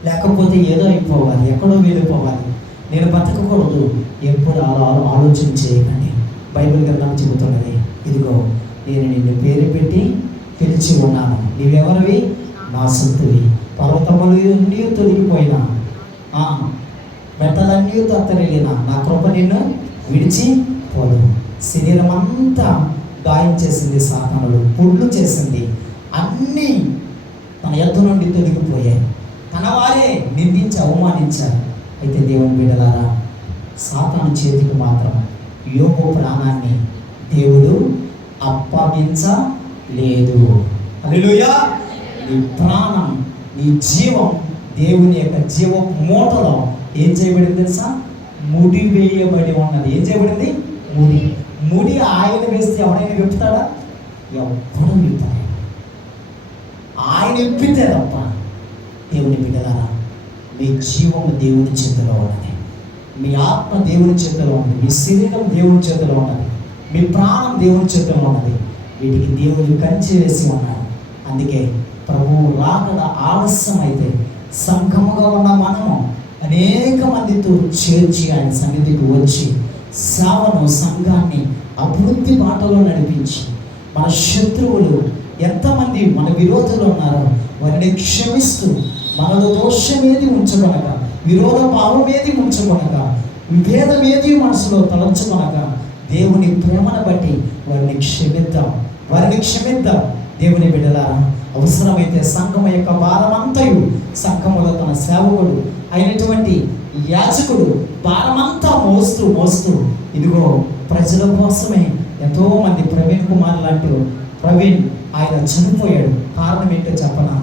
లేకపోతే ఏదో అయిపోవాలి, ఎక్కడో వెళ్ళిపోవాలి, నేను బతకకూడదు, ఎప్పుడు అలా ఆలోచన చేయకండి. బైబిల్ గ్రంథం చెబుతున్నది, ఇదిగో నేను నిన్ను పేరు పెట్టి పిలిచి ఉన్నాను, నీవెవరివి? నా సొత్తువి. పర్వతములు తొలగిపోయినా, మెట్టలన్నీ తత్తరిల్లినా నా కృప నిన్ను విడిచిపోదు. శరీరం అంతా గాయం చేసింది సాతానుడు, పుండ్లు చేసింది, అన్నీ తన ఎత్తు నుండి తొలగిపోయాయి. తన వారే నిందించి అవమానించారు. అయితే దేవుని బిడ్డలారా, సాతాను చేతికి మాత్రం యోబు ప్రాణాన్ని దేవుడు అప్పగించలేదు. హల్లెలూయా. నీ ప్రాణం, నీ జీవం దేవుని యొక్క జీవ మూటలో ఏం చేయబడింది తెలుసా? ముడి వేయబడి ఉన్నది. ఏం చేయబడింది? ముడి ఆయన వేస్తే ఎవడైనా విప్పుతాడా? ఎవ్వడూ విప్పాడు. ఆయన విప్పితే తప్ప. దేవుని బిడ్డలారా, మీ జీవము దేవుని చేతిలో ఉన్నది, మీ ఆత్మ దేవుని చేతిలో ఉన్నది, మీ శరీరం దేవుని చేతిలో ఉన్నది, మీ ప్రాణం దేవుని చేతిలో ఉన్నది. వీటికి దేవుడు కంచె వేసి ఉన్నాడు. అందుకే ప్రభువు రాకడ ఆలస్యం అయితే సంఘముగా ఉన్న మనము అనేక మందితో చేర్చి ఆయన సన్నిధికి వచ్చి సేవను, సంఘాన్ని అభివృద్ధి బాటలో నడిపించి, మన శత్రువులు ఎంతమంది మన విరోధులు ఉన్నారో వారిని క్షమిస్తూ, మనలో దోషమేది ఉంచబడక, విరోధ భావమేది ఉంచబడక, విభేదమేది మనసులో తలంచబడక, దేవుని ప్రేమను బట్టి వారిని క్షమిద్దాం. దేవుని బిడ్డలారా, అవసరమైతే సంఘం యొక్క భారమంతయు సంఘములో తన సేవకుడు అయినటువంటి యాజకుడు భారమంతా మోస్తూ ఇదిగో ప్రజల కోసమే ఎంతోమంది, ప్రవీణ్ కుమార్ లాంటి ప్రవీణ్ ఆయన చనిపోయాడు. కారణం ఏంటో చెప్పనా?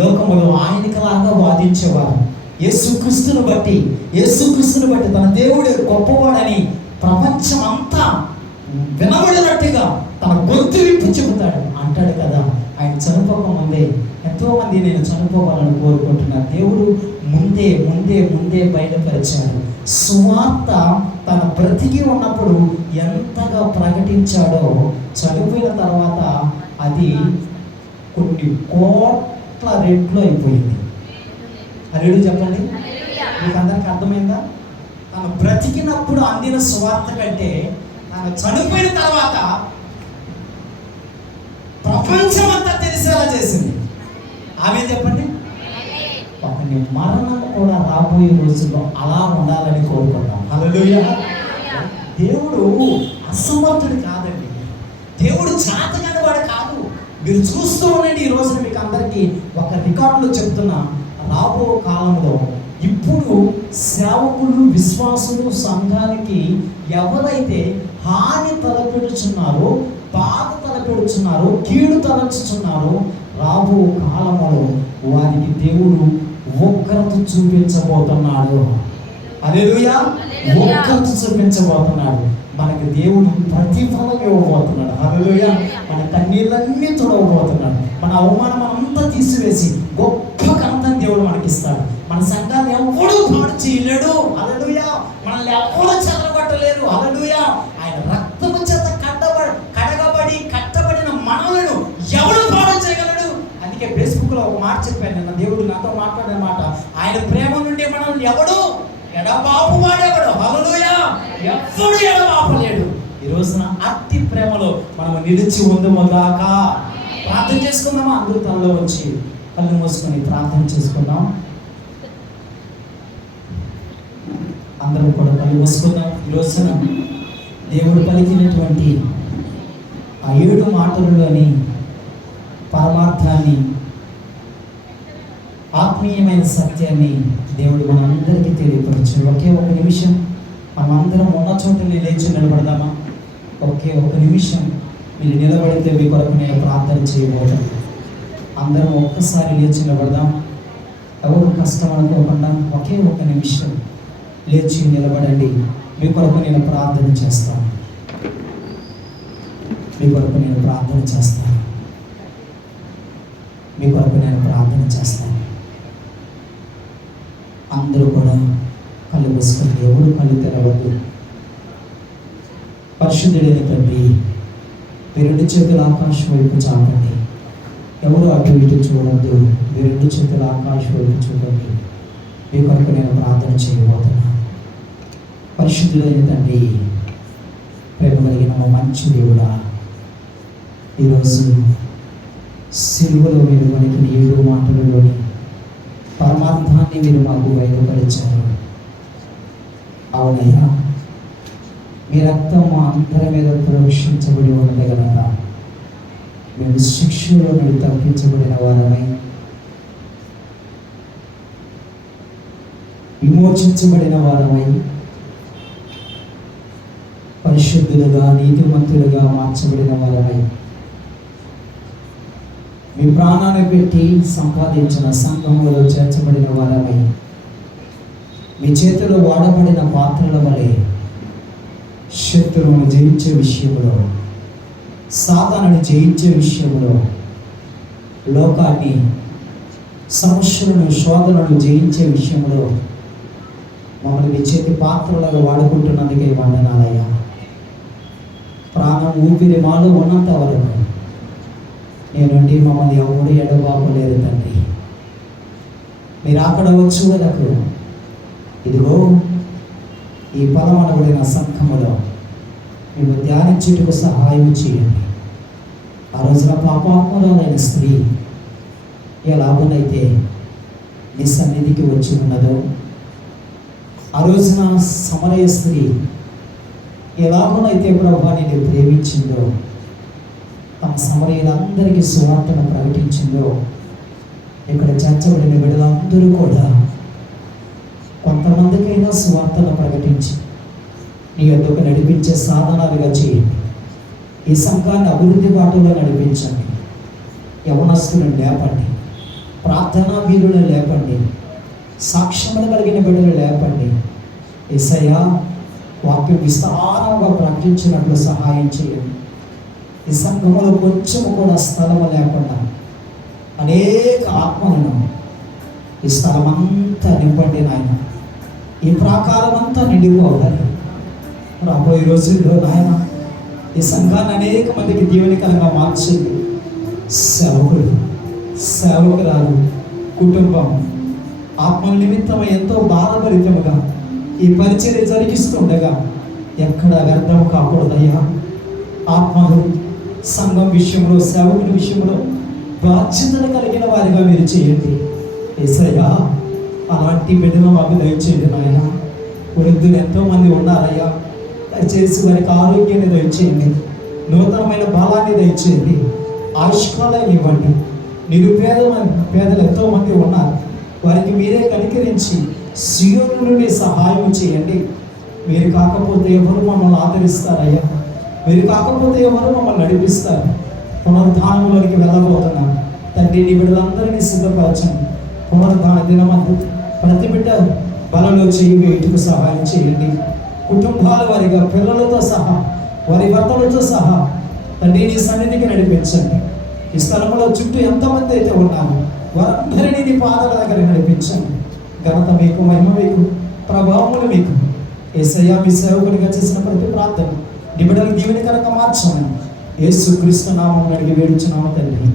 లోకములో ఆయనకలాగా వాదించేవారు. యేసుక్రీస్తును బట్టి తన దేవుడు గొప్పవాడని ప్రపంచం అంతా వినబడినట్టుగా తన గొంతు విప్పి చెబుతాడు, అంటాడు కదా. ఆయన చనిపోకముందే ఎంతోమంది నేను చనిపోవాలని కోరుకుంటున్నాను. దేవుడు ముందే బయలుపరిచాడు. సువార్త తన బ్రతికి ఉన్నప్పుడు ఎంతగా ప్రకటించాడో, చనిపోయిన తర్వాత అది కొన్ని కోట్ల రెట్లు అయిపోయింది. హల్లెలూయా చెప్పండి. మీకు అందరికి అర్థమైందా? తను బ్రతికినప్పుడు అందిన సువార్త కంటే తను చనిపోయిన తర్వాత ప్రపంచం అంతా తెలిసేలా చేసింది. ఆమె చెప్పండి. ఒకని మరణం కూడా రాబోయే రోజుల్లో అలా ఉండాలని కోరుకుంటాం. హల్లెలూయా. దేవుడు అసమర్థుడు కాదండి, దేవుడు చాతగాని వాడు కాదు. మీరు చూస్తూ ఉండండి. ఈ రోజున మీకు అందరికీ ఒక రికార్డులో చెప్తున్నా, రాబో కాలంలో ఇప్పుడు సేవకులు, విశ్వాసులు సంఘానికి ఎవరైతే హాని తలపెడుచున్నారో, బాధ తలపెడుచున్నారో, కీడు తలచుచున్నారో, రాబో కాలంలో వారికి దేవుడు ఉగ్రత చూపించబోతున్నాడు. హల్లెలూయా. ఉగ్రత చూపించబోతున్నాడు. మనకి దేవుడు ప్రతిఫలం ఇవ్వబోతున్నాడు. హల్లెలూయా. మన కన్నీళ్ళన్నీ తుడవబోతున్నాడు. మన అవమానం అంతా తీసివేసి గొప్ప ఘనతను దేవుడు మనకిస్తాడు. మన సంఘాన్ని ఎవడూ పాడు చేయలేడు. హల్లెలూయా. మనల్ని ఎవరు చెదరగొట్టలేరు. హల్లెలూయా. ఆయన రక్తము చేత కట్టబడిన మనలను ఎవడు పాడు చేయగలడు? అందుకే ఫేస్బుక్లో ఒక మాట చెప్పాను నిన్న, దేవుడు నాతో మాట్లాడిన మాట, ఆయన ప్రేమ నుండి మనల్ని ఎవడు ఎడబాపు వాడెవడు? హల్లెలూయా. ఎవ్వడు ఎడబాపలేడు. ఈ రోజున అట్టి ప్రేమలో మనము నిలిచి ఉందముగాక. ప్రార్థన చేసుకుందామా? అందరూ తనలో వచ్చి కళ్ళు మూసుకొని ప్రార్థన చేసుకుందాం. అందరం కూడా కళ్ళు మూసుకుందాం. ఈ రోజున దేవుడు పలికినటువంటి ఆ 7 మాటలలోని పరమార్థాన్ని, ఆత్మీయమైన సత్యాన్ని దేవుడు మనందరికీ తెలియపరచాడు. ఒకే ఒక నిమిషం మనమందరం ఉన్న చోట లేచి నిలబడదామా? ఒకే ఒక నిమిషం మీరు నిలబడితే మీ కొరకు నేను ప్రార్థన చేయబోతాను. అందరం ఒక్కసారి లేచి నిలబడదాం. ఎవరు కష్టం అనుకోకుండా ఒకే ఒక నిమిషం లేచి నిలబడండి. మీ కొరకు నేను ప్రార్థన చేస్తాను. మీ కొరకు నేను ప్రార్థన చేస్తాను. మీ కొరకు నేను ప్రార్థన చేస్తాను. అందరూ కూడా కళ్ళు మూసుకొని, ఎవరు కళ్ళు తెరవద్దు. పరిశుద్ధుడైన తండ్రి, మీ రెండు చేతుల ఆకాశం వైపు చాపండి. ఎవరు అటు ఇటు చూడొద్దు. మీ రెండు చేతుల ఆకాశం వైపు చూడండి. మీ కొరకు నేను ప్రార్థన చేయబోతున్నా. పరిశుద్ధుడైన తండ్రి, ప్రేమ కలిగిన మా మంచి దేవుడా, ఈరోజు సిలువలో మీరు మనకి 7 మాటలలోని పరమార్థాన్ని మీరు మాకు బయలుపరిచారు. అవునయ్యా, మీ రక్తం మా అందరి మీద ప్రోక్షించబడి ఉన్నది కనుక మేము శిక్షలో నుండి తప్పించబడిన వారమై, విమోచించబడిన వారమై, పరిశుద్ధులుగా నీతిమంతులుగా మార్చబడిన వారమై, మీ ప్రాణాన్ని పెట్టి సంపాదించిన సంఘములో చేర్చబడిన వారమై, మీ చేతిలో వాడబడిన పాత్రల వలె శత్రువును జయించే విషయంలో, సాతానుని జయించే విషయంలో, లోకాన్ని, సమస్యలను, శోధనను జయించే విషయంలో మమ్మల్ని మీ చేతి పాత్రలుగా వాడుకుంటున్నందుకే వందనాలయ్యా. ప్రాణం ఊపిరి మాలో ఉన్నంత వరకు నేనుండి మమ్మల్ని ఎవరు ఎడబాపలేరు తండ్రి. మీరు అక్కడ వచ్చు వరకు ఇదిగో ఈ పదమనబడిన సంఘములో మేము ధ్యానించుటకు సహాయం చేయండి. ఆ రోజున పాపాత్మురాలైన స్త్రీ ఎలాగోనైతే నీ సన్నిధికి వచ్చి ఉన్నదో, ఆ రోజున సమరయ స్త్రీ ఎలాగోనైతే ప్రభువా నిన్ను ప్రేమించిందో, తమ సమరయులందరికీ సువార్తను ప్రకటించిందో, ఇక్కడ చేర్చబడిన బిడ్డలందరూ కూడా కొంతమందికైనా సువార్తను ప్రకటించి నీ యొద్దకు నడిపించే సాధనాలుగా చేయండి. ఈ సంఘాన్ని అభివృద్ధి బాటలో నడిపించండి. యవనస్తులను లేపండి, ప్రార్థనా వీరులను లేపండి, సాక్ష్యములు కలిగిన బిడ్డలు లేపండి. యేసయ్యా, వాక్యం విస్తారంగా ప్రకటించినట్లు సహాయం చేయండి. ఈ సంఘములో కొంచెము కూడా స్థలము లేకుండా అనేక ఆత్మలను ఈ స్థలమంతా నింపండి నాయన. ఈ ప్రాకారం అంతా నిండిపోవాలి. రాబోయే రోజుల్లో నాయన ఈ సంఘాన్ని అనేక మందికి దీవెనకరంగా మార్చింది. సేవకుడు, సేవకురాలు, కుటుంబం ఆత్మ నిమిత్తం ఎంతో బాధభరితముగా ఈ పరిచర్య జరిగిస్తుండగా ఎక్కడ వ్యర్థం కాకూడదయ్యా. ఆత్మలు సంఘం విషయంలో, సేవకుల విషయంలో బాధ్యతలు కలిగిన వారిగా మీరు చేయండి. యేసయ్యా, అలాంటి బిడ్డలు మాకు దయచేయండి నాయన. వృద్ధులు ఎంతోమంది ఉన్నారయ్యా, దయచేసి వారికి ఆరోగ్యాన్ని దయచేయండి, నూతనమైన బలాన్ని దయచేయండి, ఆయుష్కాలాన్ని ఇవ్వండి. పేదలు ఎంతోమంది ఉన్నారు, వారికి మీరే కనికరించి సియోను నుండి సహాయం చేయండి. మీరు కాకపోతే ఎవరు మమ్మల్ని ఆదరిస్తారయ్యా? మీరు కాకపోతే ఎవరు మమ్మల్ని నడిపిస్తారు? పునరుద్ధానంలోనికి వెళ్ళబోతున్నాం తండ్రి. నీ బిడ్డలందరినీ సిద్ధపరచండి. పునరుద్ధాన దినమందు ప్రతి బిడ్డ బలలో చేయి వేటుకు సహాయం చేయండి. కుటుంబాల వారిగా పిల్లలతో సహా, వారి భర్తలతో సహా తండ్రి నీ సన్నిధికి నడిపించండి. ఈ స్థలంలో చుట్టూ ఎంతమంది అయితే ఉన్నారు వారందరినీ నీ పాదాల దగ్గర నడిపించండి. ఘనత మీకు, మహిమ మీకు, ప్రభావములు మీకు. యేసయ్యా, మీ సేవకునిగా చేసిన ప్రతి ప్రార్థన నీ బిడ్డలకు దీవెనకరంగా మార్చమని యేసుక్రీస్తు నామమున అడిగి వేడుచున్నాము తండ్రి.